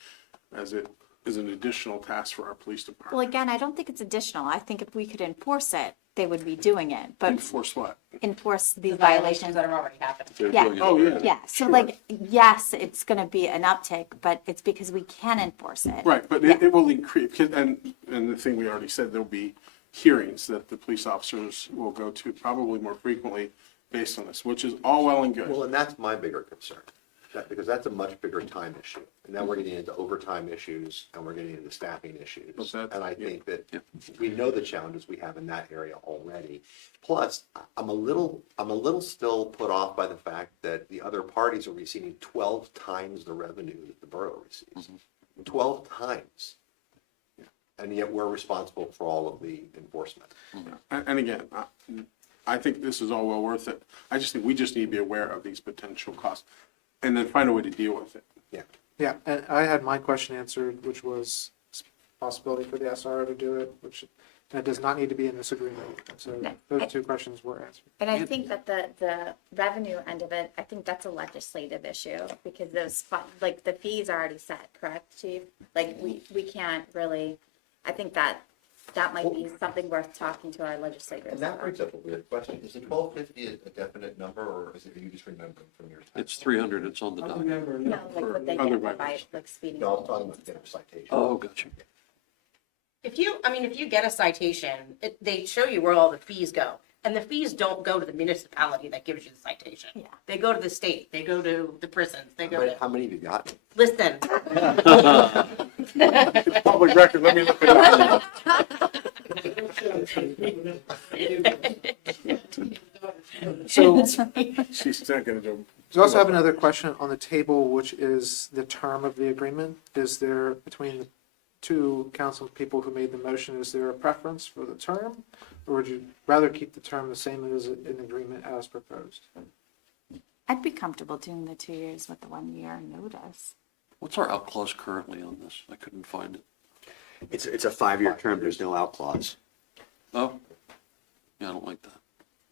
as it is an additional task for our police Well, department. again, I don't think it's additional. I think if we could enforce it, they would be doing it, but Enforce what? enforce these The violations. that are already happening. They're Yeah. doing it Oh, yeah. already. Yeah, so Sure. like, yes, it's gonna be an uptick, but it's because we can enforce it. Right, but Yeah. it will increase, and the thing we already said, there'll be hearings that the police officers will go to probably more frequently based on this, which is all well and Well, good. and that's my bigger concern, because that's a much bigger time issue. And now we're getting into overtime issues and we're getting into staffing issues. But that's- And I yeah. think that we know the challenges we have in that area already. Plus, I'm a little still put off by the fact that the other parties are receiving 12 times the revenue that the borough receives. 12 times. And yet we're responsible for all of the enforcement. And again, I think this is all well worth it. I just think we just need to be aware of these potential costs and then find a way to deal with it. Yeah. Yeah, and I had my question answered, which was possibility for the SRO to do it, which, and it does not need to be in this agreement. So No, those two questions were answered. And I think that the revenue end of it, I think that's a legislative issue because those, like, the fees are already set, correct, chief? Like, we can't really, I think that might be something worth talking to our legislators And that about. brings up a weird question. Is the 1250 a definite number, or is it you just remember from your time? It's 300, it's on the I document. remember No, now. like what they other get by, violations. like, speeding. No, I'm talking about getting a citation. Oh, gotcha. If you get a citation, they show you where all the fees go. And the fees don't go to the municipality that gives you the citation. Yeah. They go to the state, they go to the prisons, they go to, How many have you gotten? listen. It's public record, let me look it up. So She's not gonna do. we also have another question on the table, which is the term of the agreement. Is there, between the two council people who made the motion, is there a preference for the term? Or would you rather keep the term the same as an agreement as proposed? I'd be comfortable doing the 2 years with the 1 year notice. What's our out clause currently on this? I couldn't find it. It's a 5-year term. There's no out clause. Oh, yeah, I don't like that.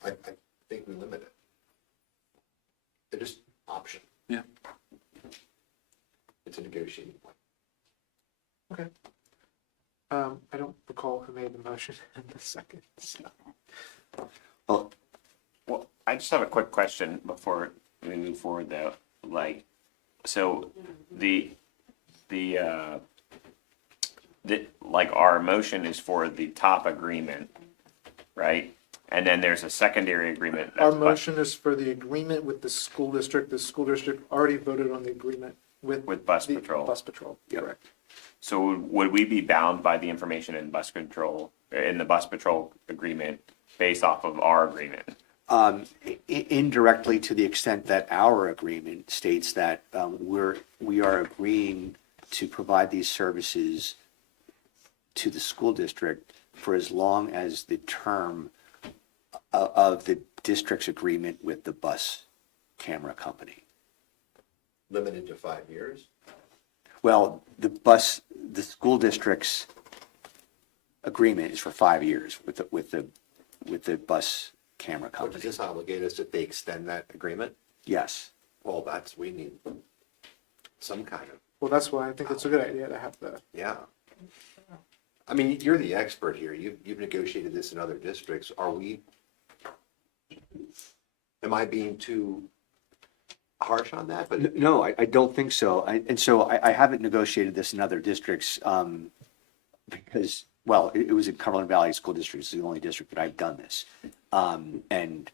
I think we limit it. They're just option. Yeah. It's a negotiating point. Okay. I don't recall who made the motion in the second. So. Well, Well, I just have a quick question before we move forward though. Like, so like our motion is for the top agreement, right? And then there's a secondary agreement. Our that's motion is for the agreement with the school district. The school district already voted on the agreement with. With bus the patrol. Bus patrol, correct. So would we be bound by the information in bus control, in the bus patrol agreement based off of our agreement? indirectly, to the extent that our agreement states that we are agreeing to provide these services to the school district for as long as the term of the district's agreement with the bus camera company. Limited to 5 years? Well, the school district's agreement is for 5 years with the bus camera Or does company. this obligate us if they extend that agreement? Yes. Well, we need some kind of, Well, that's why I think it's a good idea to have the, yeah. I mean, you're the expert here. You've negotiated this in other districts. Am I being too harsh on that? But No, I don't think so. I haven't negotiated this in other districts, because, well, it was in Cumberland Valley School District. It's the only district that I've done this. And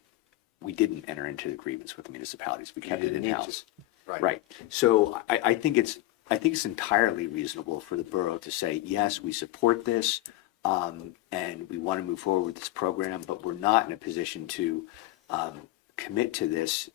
we didn't enter into agreements with the municipalities. We kept it didn't need in-house. to. Right. Right. So I think it's entirely reasonable for the borough to say, yes, we support this, and we want to move forward with this program, but we're not in a position to commit to this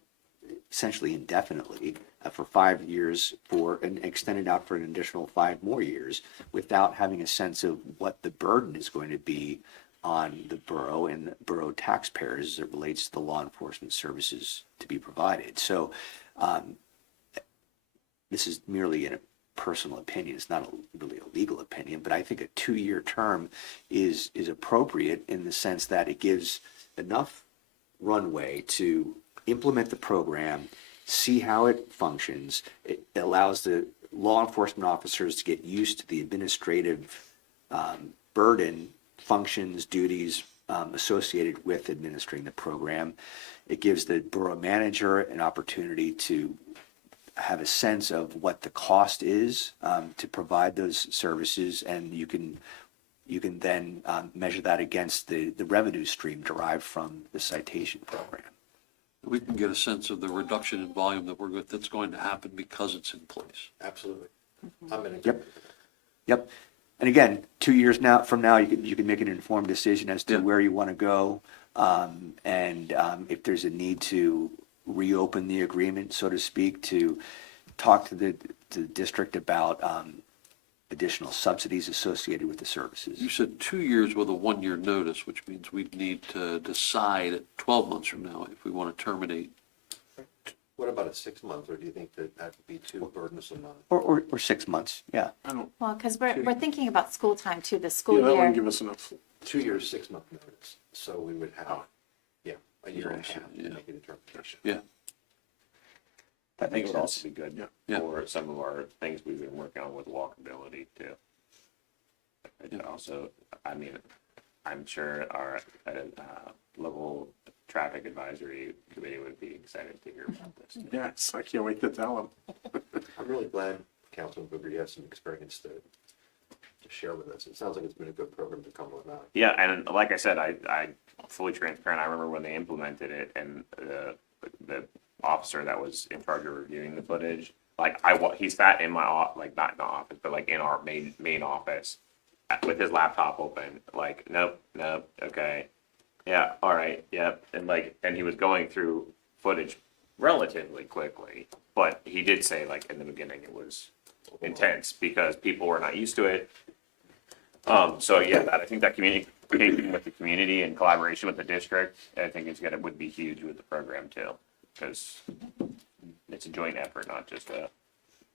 essentially indefinitely for 5 years and extended out for an additional 5 more years without having a sense of what the burden is going to be on the borough and the borough taxpayers as it relates to the law enforcement services to be provided. So this is merely a personal opinion. It's not really a legal opinion, but I think a 2-year term is appropriate in the sense that it gives enough runway to implement the program, see how it functions. It allows the law enforcement officers to get used to the administrative burden, functions, duties associated with administering the program. It gives the borough manager an opportunity to have a sense of what the cost is to provide those services, and you can then measure that against the revenue stream derived from the citation program. We can get a sense of the reduction in volume that's going to happen because it's in place. Absolutely. I'm in agreement. Yep. Yep. And again, 2 years from now, you can make an informed decision as to where you want to go, and if there's a need to reopen the agreement, so to speak, to talk to the district about additional subsidies associated with the services. You said 2 years with a 1-year notice, which means we'd need to decide 12 months from now if we want to terminate. What about a 6 month, or do you think that would be too burdensome? Or 6 months, yeah. I don't, Well, because we're thinking about school time too, the school yeah, that year. wouldn't give us enough. 2 years, 6 month notice, so we would have, a year and a half to make a determination. Yeah. I think it would also be good Yeah. for some of our things we've been working on with walkability too. And also, I mean, I'm sure our local traffic advisory committee would be excited to hear about this. Yes, I can't wait to tell them. I'm really glad Councilman Booker, you have some experience to share with us. It sounds like it's been a good program to come with now. Yeah, and like I said, I fully transparent. I remember when they implemented it, and the officer that was in charge of reviewing the footage, like he sat in my like not in the office, but like in our main office with his laptop open, like nope, okay, yeah, all right, yep, and he was going through footage relatively quickly, but he did say like in the beginning it was intense because people were not used to it. So yeah, I think that communication with the community and collaboration with the district, I think would be huge with the program too, because it's a joint effort, not just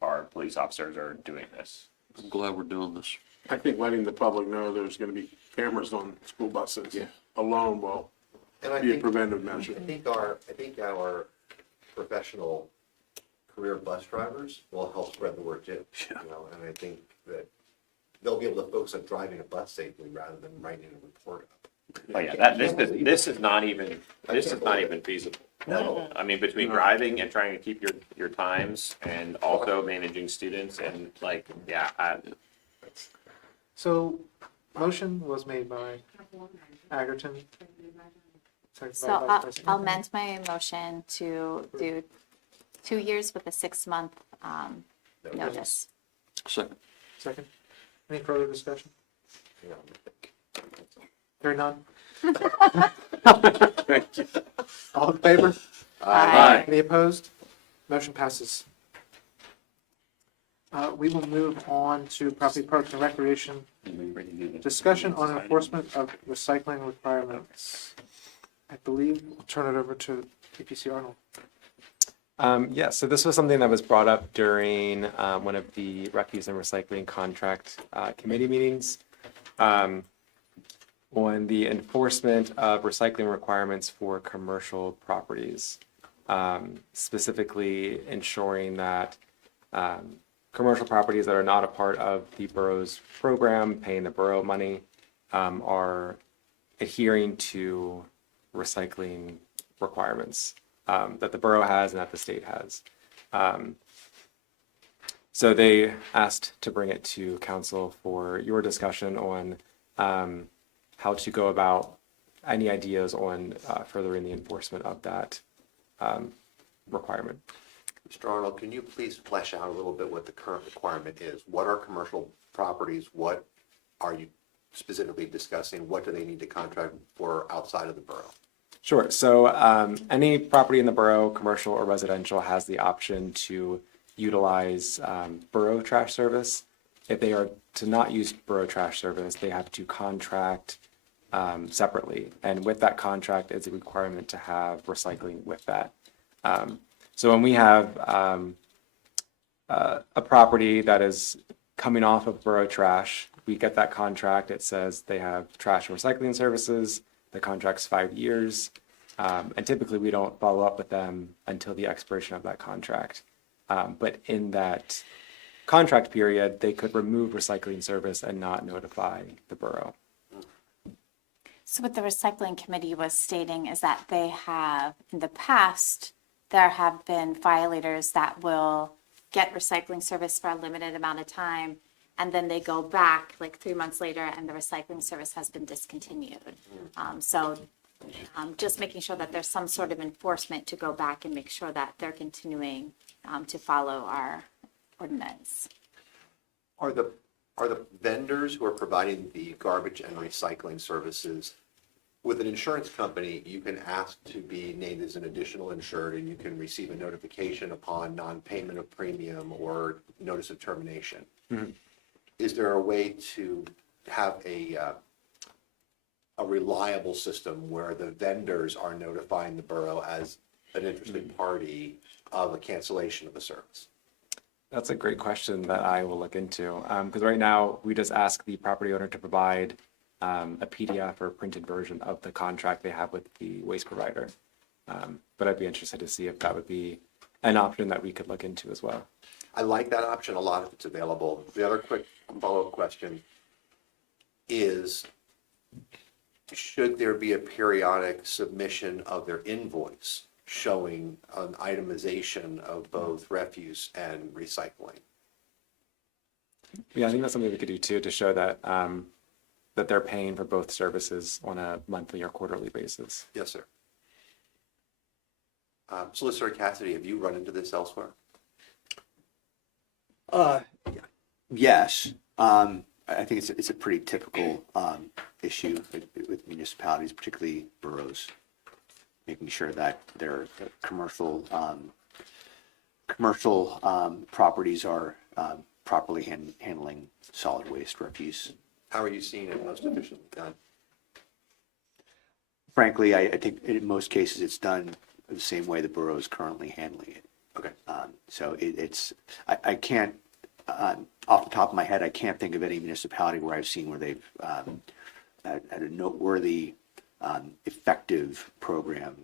our police officers are doing this. I'm glad we're doing this. I think letting the public know there's going to be cameras on school buses alone will And I be a think, preventive measure. I think our professional career bus drivers will help spread the word too. You know, and I think that they'll be able to focus on driving a bus safely rather than writing a report up. Oh yeah, this is not even feasible. No. I mean, between driving and trying to keep your times and also managing students and like, So, motion was made by Agerton. Seconded So by Vice I'll President. amend my motion to do 2 years with a 6-month notice. Second. Second. Any further discussion? You know, Hearing none. Thank you. All in favor? Aye. Any opposed? Motion passes. We will move on to property parks and recreation. Discussion on enforcement of recycling requirements. I believe we'll turn it over to APC Arnold. Yeah, so this was something that was brought up during one of the refuse and recycling contract committee meetings on the enforcement of recycling requirements for commercial properties, specifically ensuring that commercial properties that are not a part of the borough's program, paying the borough money, are adhering to recycling requirements that the borough has and that the state has. So they asked to bring it to council for your discussion on how to go about any ideas on furthering the enforcement of that requirement. Mr. Arnold, can you please flesh out a little bit what the current requirement is? What are commercial properties? What are you specifically discussing? What do they need to contract for outside of the borough? Sure. So any property in the borough, commercial or residential, has the option to utilize borough trash service. If they are to not use borough trash service, they have to contract separately. And with that contract is a requirement to have recycling with that. So when we have a property that is coming off of borough trash, we get that contract. It says they have trash and recycling services. The contract's 5 years. And typically we don't follow up with them until the expiration of that contract. But in that contract period, they could remove recycling service and not notify the borough. So what the recycling committee was stating is that they have, in the past, there have been violators that will get recycling service for a limited amount of time, and then they go back like 3 months later and the recycling service has been discontinued. So just making sure that there's some sort of enforcement to go back and make sure that they're continuing to follow our ordinance. Are the vendors who are providing the garbage and recycling services, with an insurance company, you can ask to be named as an additional insured and you can receive a notification upon non-payment of premium or notice of termination. Mm-hmm. Is there a way to have a reliable system where the vendors are notifying the borough as an interested party of a cancellation of a service? That's a great question that I will look into. Because right now we just ask the property owner to provide a PDF or printed version of the contract they have with the waste provider. But I'd be interested to see if that would be an option that we could look into as well. I like that option a lot if it's available. The other quick follow-up question is, should there be a periodic submission of their invoice showing an itemization of both refuse and recycling? Yeah, I think that's something we could do too, to show that that they're paying for both services on a monthly or quarterly basis. Yes, sir. Solicitor Cassidy, have you run into this elsewhere? Yes. I think it's a pretty typical issue with municipalities, particularly boroughs, making sure that their commercial properties are properly handling solid waste, refuse. How are you seeing it most efficiently done? Frankly, I think in most cases it's done the same way the borough is currently handling it. Okay. So I can't, off the top of my head, I can't think of any municipality where I've seen where they've had a noteworthy, effective program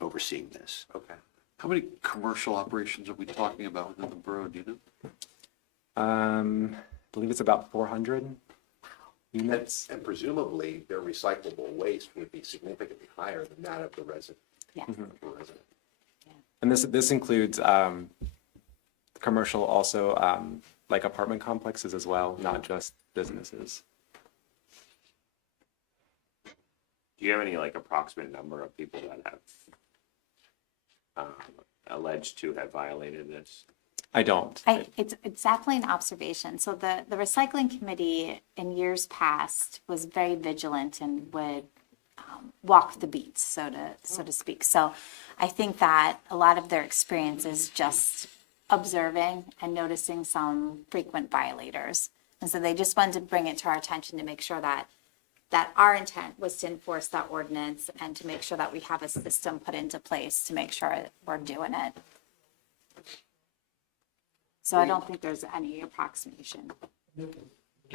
overseeing this. Okay. How many commercial operations are we talking about within the borough, do you know? I believe it's about 400 units. And presumably their recyclable waste would be significantly higher than that of the resident. Yeah. Resident. And this includes commercial also, like apartment complexes as well, not just businesses. Do you have any like approximate number of people that have alleged to have violated this? I don't. It's definitely an observation. So the recycling committee in years past was very vigilant and would walk the beats, so to speak. So I think that a lot of their experience is just observing and noticing some frequent violators. And so they just wanted to bring it to our attention to make sure that our intent was to enforce that ordinance and to make sure that we have a system put into place to make sure we're doing it. So I don't think there's any approximation.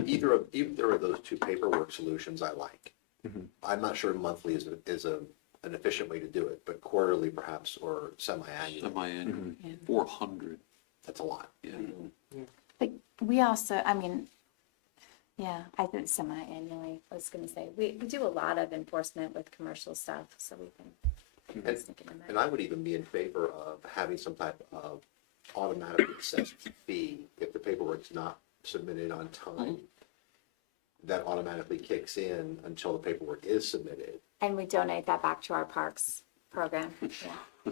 Either of those two paperwork solutions I like. Mm-hmm. I'm not sure monthly is an efficient way to do it, but quarterly perhaps, or semi-annual. Semi-annual, Mm-hmm. 400. That's a lot. But we also, I mean, yeah, I think semi-annually, I was gonna say, we do a lot of enforcement with commercial stuff, so we can. I was thinking of that. And I would even be in favor of having some type of automatic assessed fee if the paperwork's not submitted on time. That automatically kicks in until the paperwork is submitted. And we donate that back to our parks program, yeah.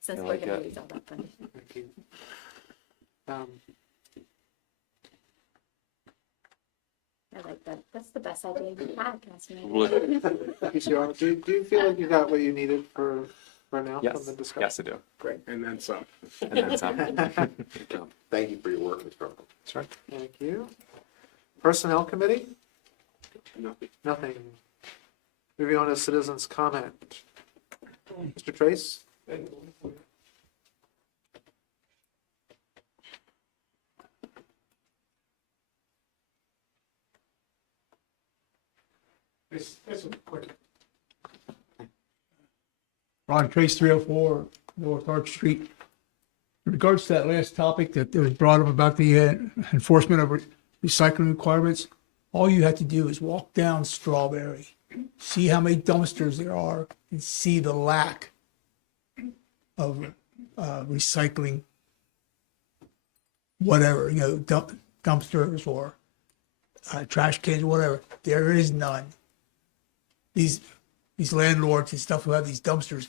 Since I we're like gonna it. use all that money. Thank you. I like that. That's the best idea you've had, Councilman. PC Arnold, do you feel like you got what you needed for now from Yes, the discussion? yes, I do. Great. And then some. And then some. Thank you for your work, Mr. Arnold. Sure. Thank you. Personnel Committee? Nothing. Nothing. Moving on to citizens' comment. Mr. Trace? Ron Trace, 304 North Arch Street. In regards to that last topic that was brought up about the enforcement of recycling requirements, all you have to do is walk down Strawberry, see how many dumpsters there are, and see the lack of recycling, whatever, dumpsters or trash cans, whatever. There is none. These landlords and stuff who have these dumpsters,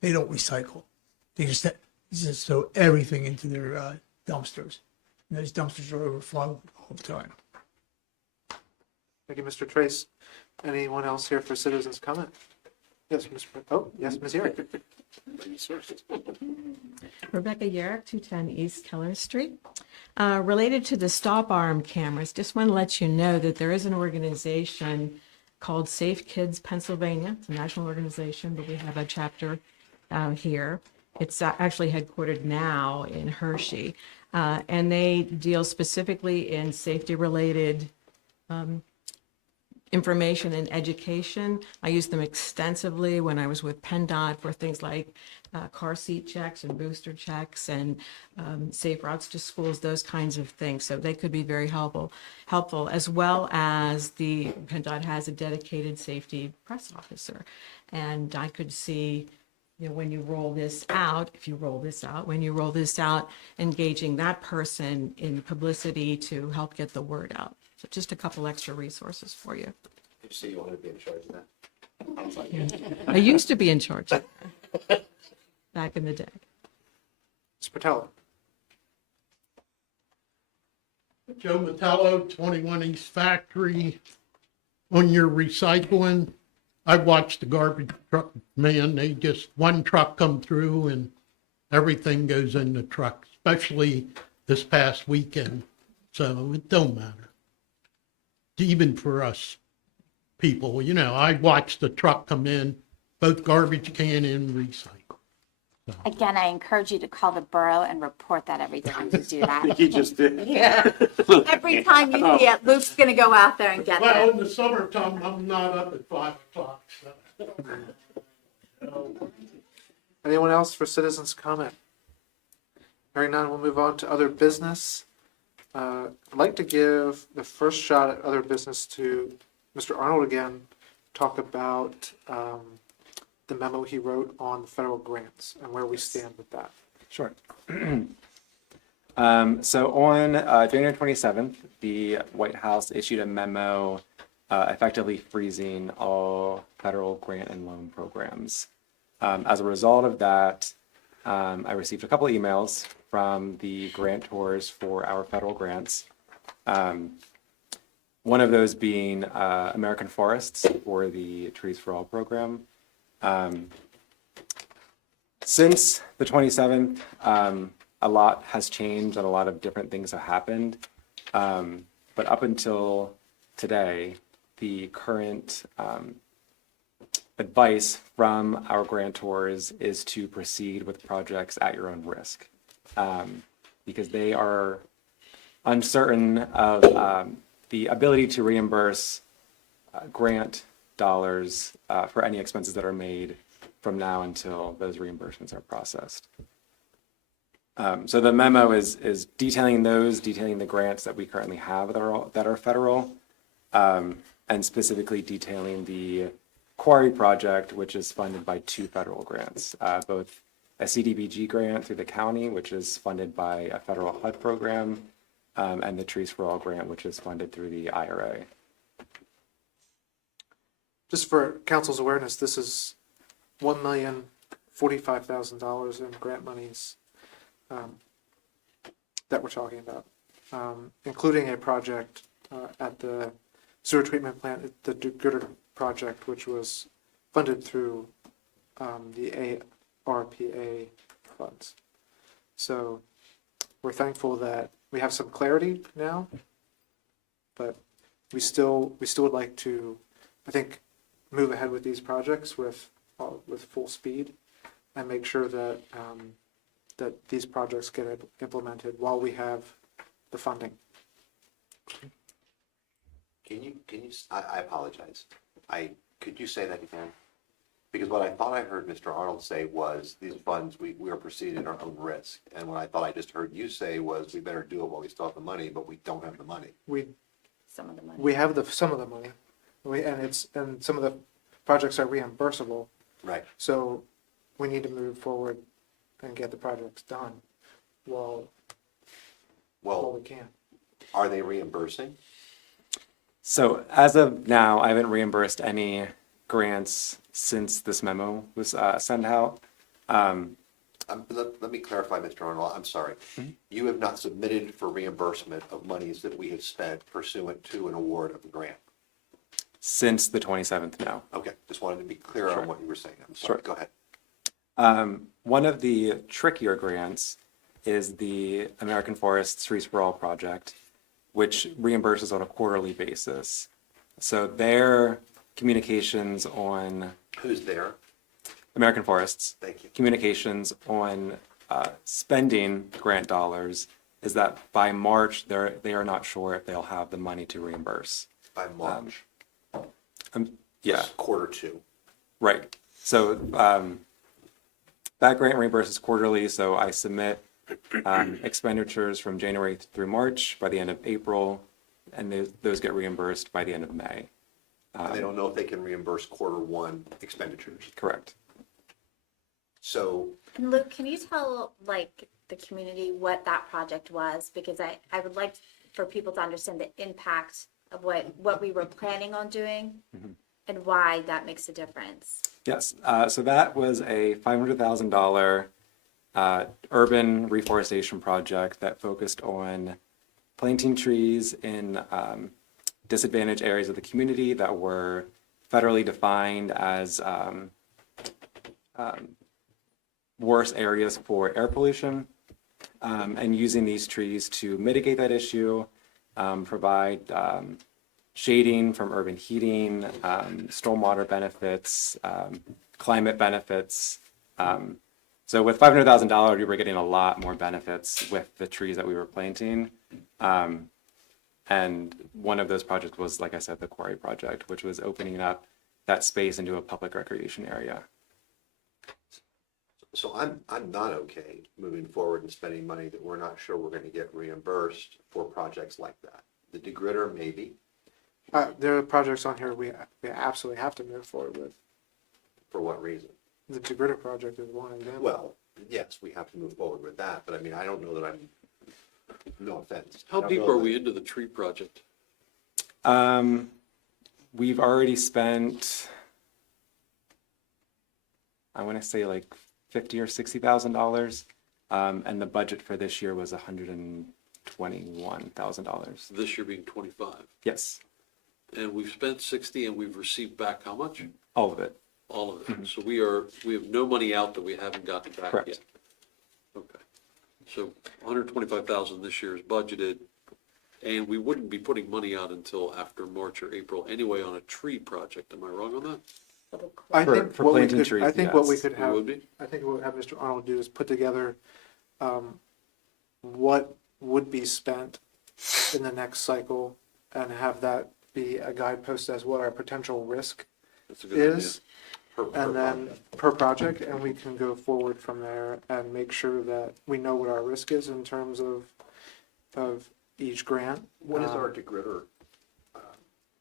they don't recycle. They just throw everything into their dumpsters. And those dumpsters are overflowing all the time. Thank you, Mr. Trace. Anyone else here for citizens' comment? Yes, Ms. Yerick. Rebecca Yerrick, 210 East Keller Street. Related to the stop arm cameras, just want to let you know that there is an organization called Safe Kids Pennsylvania. It's a national organization, but we have a chapter here. It's actually headquartered now in Hershey, and they deal specifically in safety-related information and education. I used them extensively when I was with PennDOT for things like car seat checks and booster checks and safe routes to schools, those kinds of things. So they could be very helpful, as well as the PennDOT has a dedicated safety press officer. And I could see, when you roll this out, when you roll this out, engaging that person in publicity to help get the word out. So just a couple extra resources for you. Did you say you wanted to be in charge of that? I used to be in charge of that back in the day. Ms. Patella. Joe Metallo, 21 East Factory. On your recycling, I watched the garbage truck, man, they just, one truck come through and everything goes in the truck, especially this past weekend. So it don't matter. Even for us people, I watched the truck come in, both garbage can and recycle. Again, I encourage you to call the borough and report that every time you do that. He just did. Yeah. Every time you see it, Luke's gonna go out there and get Well, it. in the summertime, I'm not up at 5 o'clock, so. Anyone else for citizens' comment? Hearing none, we'll move on to other business. I'd like to give the first shot at other business to Mr. Arnold again, talk about the memo he wrote on federal grants and where we stand with that. Sure. So on January 27th, the White House issued a memo effectively freezing all federal grant and loan programs. As a result of that, I received a couple of emails from the grantors for our federal grants. One of those being American Forests for the Trees for All program. Since the 27th, a lot has changed and a lot of different things have happened. But up until today, the current advice from our grantors is to proceed with projects at your own risk, because they are uncertain of the ability to reimburse grant dollars for any expenses that are made from now until those reimbursements are processed. So the memo is detailing the grants that we currently have that are federal, and specifically detailing the quarry project, which is funded by 2 federal grants, both a CDBG grant through the county, which is funded by a federal HUD program, and the Trees for All grant, which is funded through the IRA. Just for council's awareness, this is $1,045,000 in grant monies that we're talking about, including a project at the sewer treatment plant, the DeGooder project, which was funded through the ARPA funds. So we're thankful that we have some clarity now, but we still would like to, I think, move ahead with these projects with full speed and make sure that that these projects get implemented while we have the funding. Can you, I apologize. Could you say that again? Because what I thought I heard Mr. Arnold say was these funds, we are proceeding at our own risk. And what I thought I just heard you say was we better do it while we still have the money, but we don't have the money. Some of the money. We have some of the money, and some of the projects are reimbursable. Right. So we need to move forward and get the projects done while we can. Are they reimbursing? So as of now, I haven't reimbursed any grants since this memo was sent out. Let me clarify, Mr. Arnold, I'm sorry. You have not submitted for reimbursement of monies that we have spent pursuant to an award of a grant? Since the 27th, no. Okay, just wanted to be clear Sure. on what you were saying. I'm sorry, Sure. Go ahead. One of the trickier grants is the American Forests Trees for All project, which reimburses on a quarterly basis. So their communications on Who's there? American Forests, Thank you. communications on spending grant dollars is that by March, they are not sure if they'll have the money to reimburse. By March, Yeah, Q2. right. So that grant reimburses quarterly, so I submit expenditures from January through March by the end of April, and those get reimbursed by the end of May. And they don't know if they can reimburse Q1 expenditures. Correct. So And Luke, can you tell like the community what that project was? Because I would like for people to understand the impact of what we were planning on doing and why that makes a difference. Yes, so that was a $500,000 urban reforestation project that focused on planting trees in disadvantaged areas of the community that were federally defined as worse areas for air pollution, and using these trees to mitigate that issue, provide shading from urban heating, stormwater benefits, climate benefits. So with $500,000, we were getting a lot more benefits with the trees that we were planting. And one of those projects was, like I said, the quarry project, which was opening up that space into a public recreation area. So I'm not okay moving forward and spending money that we're not sure we're going to get reimbursed for projects like that. The degritter, maybe. There are projects on here we absolutely have to move forward with. For what reason? The DeGooder project is one example. Well, yes, we have to move forward with that, but I mean, I don't know that I'm, no offense. How deep are we into the tree project? We've already spent, I want to say like $50,000 or $60,000, and the budget for this year was $121,000. This year being 25. Yes, And we've spent 60 and we've received back how much? all of it. All of it. So we have no money out that we haven't gotten back Correct. yet. Okay. So 125,000 this year is budgeted, and we wouldn't be putting money out until after March or April anyway on a tree project. Am I wrong on that? I For- think for what we planting could, trees, I think what we yes. could We have, would be? I think what we have Mr. Arnold do is put together what would be spent in the next cycle and have that be a guidepost as what our potential risk That's a good idea. is. and then per project, and we can go forward from there and make sure that we know what our risk is in terms of each grant. What is our DeGritter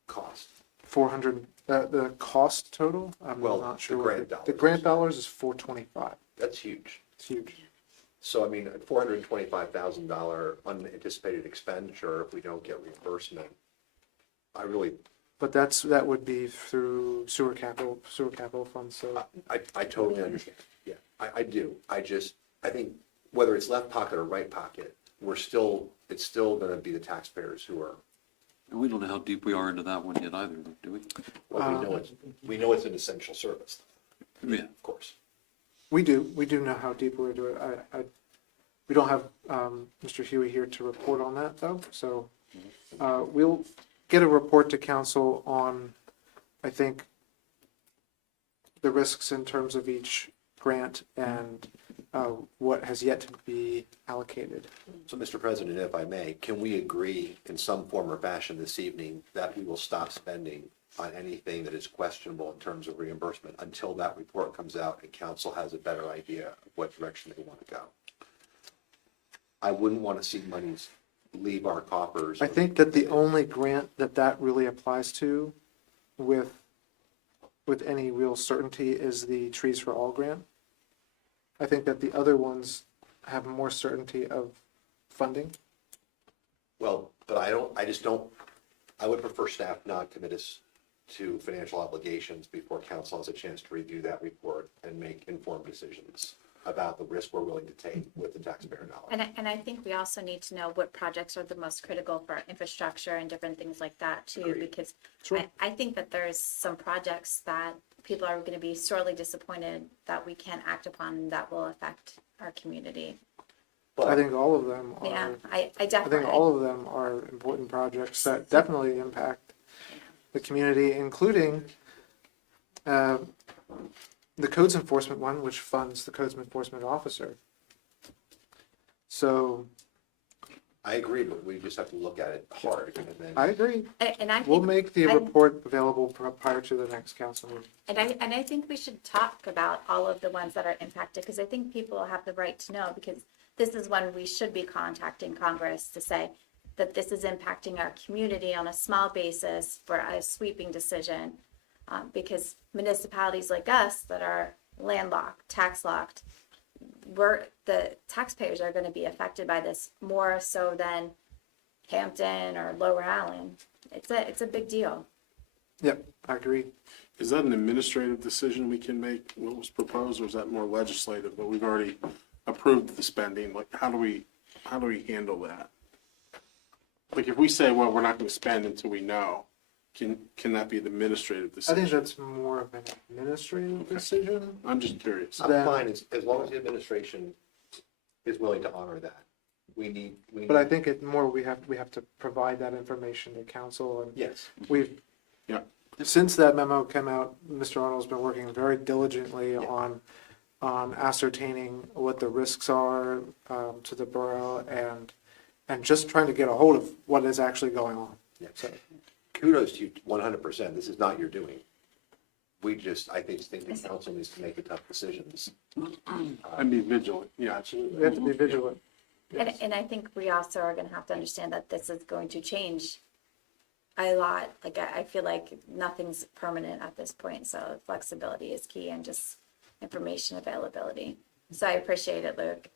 cost? 400, the cost total, I'm Well, not the sure. grant The dollars. grant dollars is 425. That's huge. It's huge. So I mean, a $425,000 unanticipated expenditure, if we don't get reimbursement, I really, But that would be through sewer capital funds, so. I totally understand. Yeah, I do. I think whether it's left pocket or right pocket, it's still gonna be the taxpayers who are, And we don't know how deep we are into that one yet either, do we? well, we know it's an essential service, Yeah. of course. We do know how deep we're into it. We don't have Mr. Huey here to report on that, though, so we'll get a report to council on, I think, the risks in terms of each grant and what has yet to be allocated. So, Mr. President, if I may, can we agree in some form or fashion this evening that we will stop spending on anything that is questionable in terms of reimbursement until that report comes out and council has a better idea of what direction they want to go? I wouldn't want to see monies leave our coffers. I think that the only grant that really applies to with any real certainty is the Trees for All grant. I think that the other ones have more certainty of funding. Well, but I would prefer staff not commit us to financial obligations before council has a chance to review that report and make informed decisions about the risk we're willing to take with the taxpayer dollars. And I think we also need to know what projects are the most critical for infrastructure and different things like that too, Agreed. because I think that there's some projects that people are gonna be sorely disappointed that we can't act upon and that will affect our community. I think all of them Yeah, are, I I definitely. think all of them are important projects that definitely impact the community, including the codes enforcement one, which funds the codes enforcement officer. So I agree, but we just have to look at it hard and then. I agree. And I We'll think, make the report available prior to the next council meeting. and I think we should talk about all of the ones that are impacted, because I think people have the right to know, because this is when we should be contacting Congress to say that this is impacting our community on a small basis for a sweeping decision. Because municipalities like us that are landlocked, tax locked, the taxpayers are gonna be affected by this more so than Hampton or Lower Allen. It's a big deal. Yep, I agree. Is that an administrative decision we can make, what was proposed, or is that more legislative? But we've already approved the spending, like, how do we handle that? Like, if we say, well, we're not gonna spend until we know, can that be an administrative I decision? think that's more of an administrative decision. I'm just curious. I'm fine, as long as the administration is willing to honor that. We But I think it more, we have to provide that information to council, and yes. we've, Yeah. since that memo came out, Mr. Arnold's been working very diligently on ascertaining what the risks are to the borough and just trying to get a hold of what is actually going on. Yeah. So, Kudos to you 100%. This is not your doing. I think the council needs to make the tough decisions. And be vigilant, yeah. we have to be vigilant. And I think we also are gonna have to understand that this is going to change a lot. Like, I feel like nothing's permanent at this point, so flexibility is key and just information availability. So I appreciate it, Luke.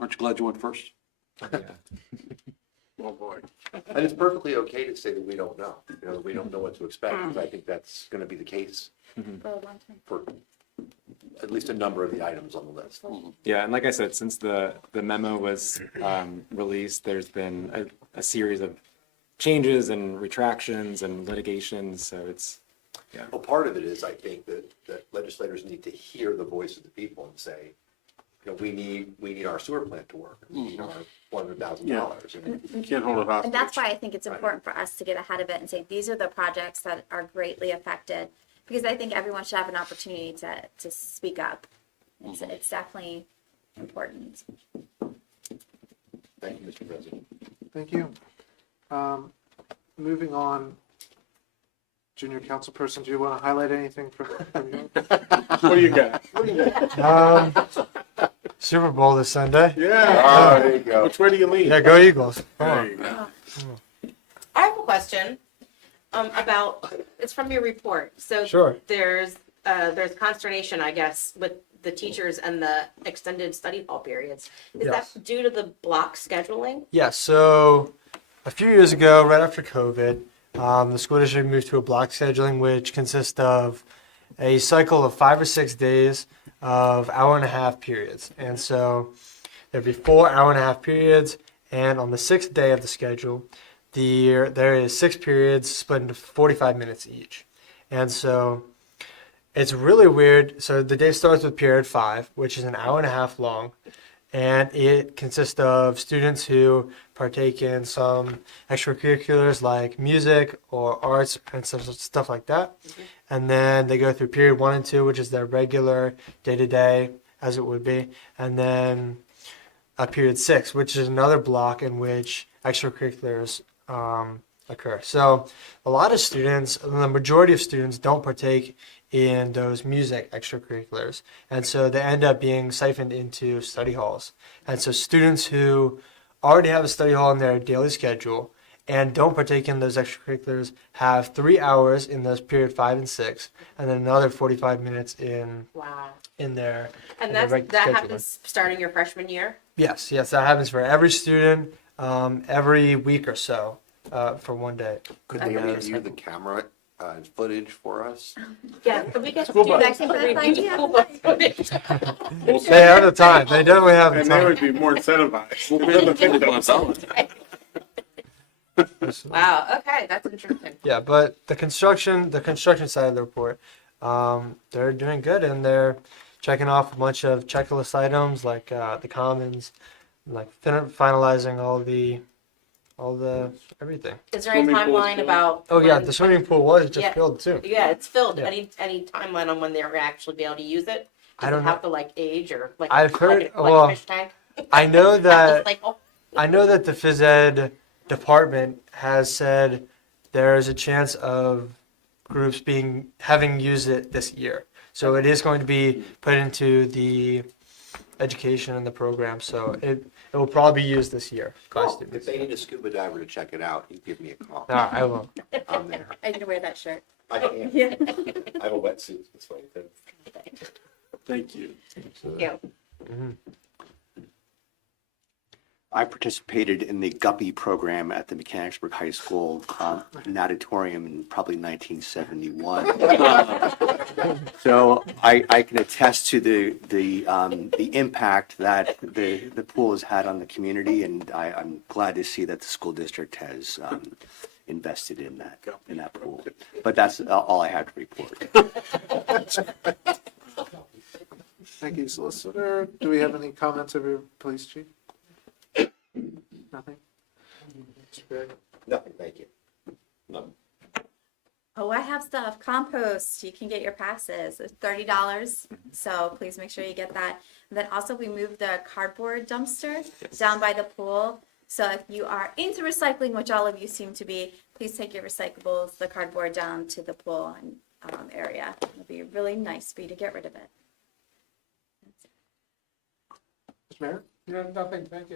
Aren't you glad you went first? Oh, boy. And it's perfectly okay to say that we don't know. We don't know what to expect, because I think that's going to be the case For a long time. for at least a number of the items on the list. Yeah, and like I said, since the memo was released, there's been a series of changes and retractions and litigations, so it's, yeah. Well, part of it is, I think, that legislators need to hear the voice of the people and say, we need our sewer plant to work. We need our $400,000. You can't hold it hostage. And that's why I think it's important for us to get ahead of it and say, these are the projects that are greatly affected. Because I think everyone should have an opportunity to speak up. It's definitely important. Thank you, Mr. President. Thank you. Moving on, Junior councilperson, do you want to highlight anything from? What do you got? Super Bowl this Sunday. Yeah. There you go. Which way do you lean? Yeah, go Eagles. Come There on. you go. I have a question, about, it's from your report. So Sure. there's consternation, I guess, with the teachers and the extended study hall periods. Is Yes. that due to the block scheduling? Yeah, so a few years ago, right after COVID, the school district moved to a block scheduling, which consists of a cycle of 5 or 6 days of hour-and-a-half periods. And so there'd be 4 hour-and-a-half periods, and on the 6th day of the schedule, there is 6 periods split into 45 minutes each. And so it's really weird. So the day starts with period 5, which is an hour-and-a-half long, and it consists of students who partake in some extracurriculars like music or arts and stuff like that. And then they go through period 1 and 2, which is their regular day-to-day, as it would be. And then period 6, which is another block in which extracurriculars occur. So a lot of students, the majority of students, don't partake in those music extracurriculars. And so they end up being siphoned into study halls. And so students who already have a study hall in their daily schedule and don't partake in those extracurriculars have 3 hours in those period 5 and 6, and then another 45 minutes in Wow. their And in their that scheduling. happens starting your freshman year? Yes, that happens for every student every week or so for one day. Could they review the camera footage for us? Yeah, could we get School do bus. that for review? They have the time. They definitely have the And they time. would be more incentivized. Wow, okay, that's interesting. Yeah, but the construction side of the report, they're doing good, and they're checking off a bunch of checklist items like the commons, like finalizing all the everything. Is there any timeline about? Oh yeah, when- the swimming pool was just Yeah. filled too. Yeah, it's filled. Yeah. Any timeline on when they're gonna actually be able to use it? I Does don't it know. have to like age or like? I've heard- like well, a fish tank? I know that Like, oh, I know that the phys ed department has said there is a chance of groups having used it this year. So it is going to be put into the education and the program. So it will probably be used this year by If students. they need a scuba diver to check it out, you give me a call. All right, I will. I'm there. I need to wear that shirt. I can. Yeah. I have a wetsuit, that's why. Thank you. thank you. I participated in the Guppy program at the Mechanicsburg High School natatorium in probably 1971. So I can attest to the impact that the pool has had on the community, and I'm glad to see that the school district has invested in that pool. But that's all I have to report. Thank you, Solicitor. Do we have any comments of your police chief? Nothing? Mr. Berry? Nothing, thank you. Oh, I have stuff. Compost. You can get your passes. It's $30. So please make sure you get that. And then also we moved the cardboard dumpster down by the pool. So if you are into recycling, which all of you seem to be, please take your recyclables, the cardboard down to the pool area. It'll be really nice for you to get rid of it. Mr. Mayor? Yeah, nothing, thank you.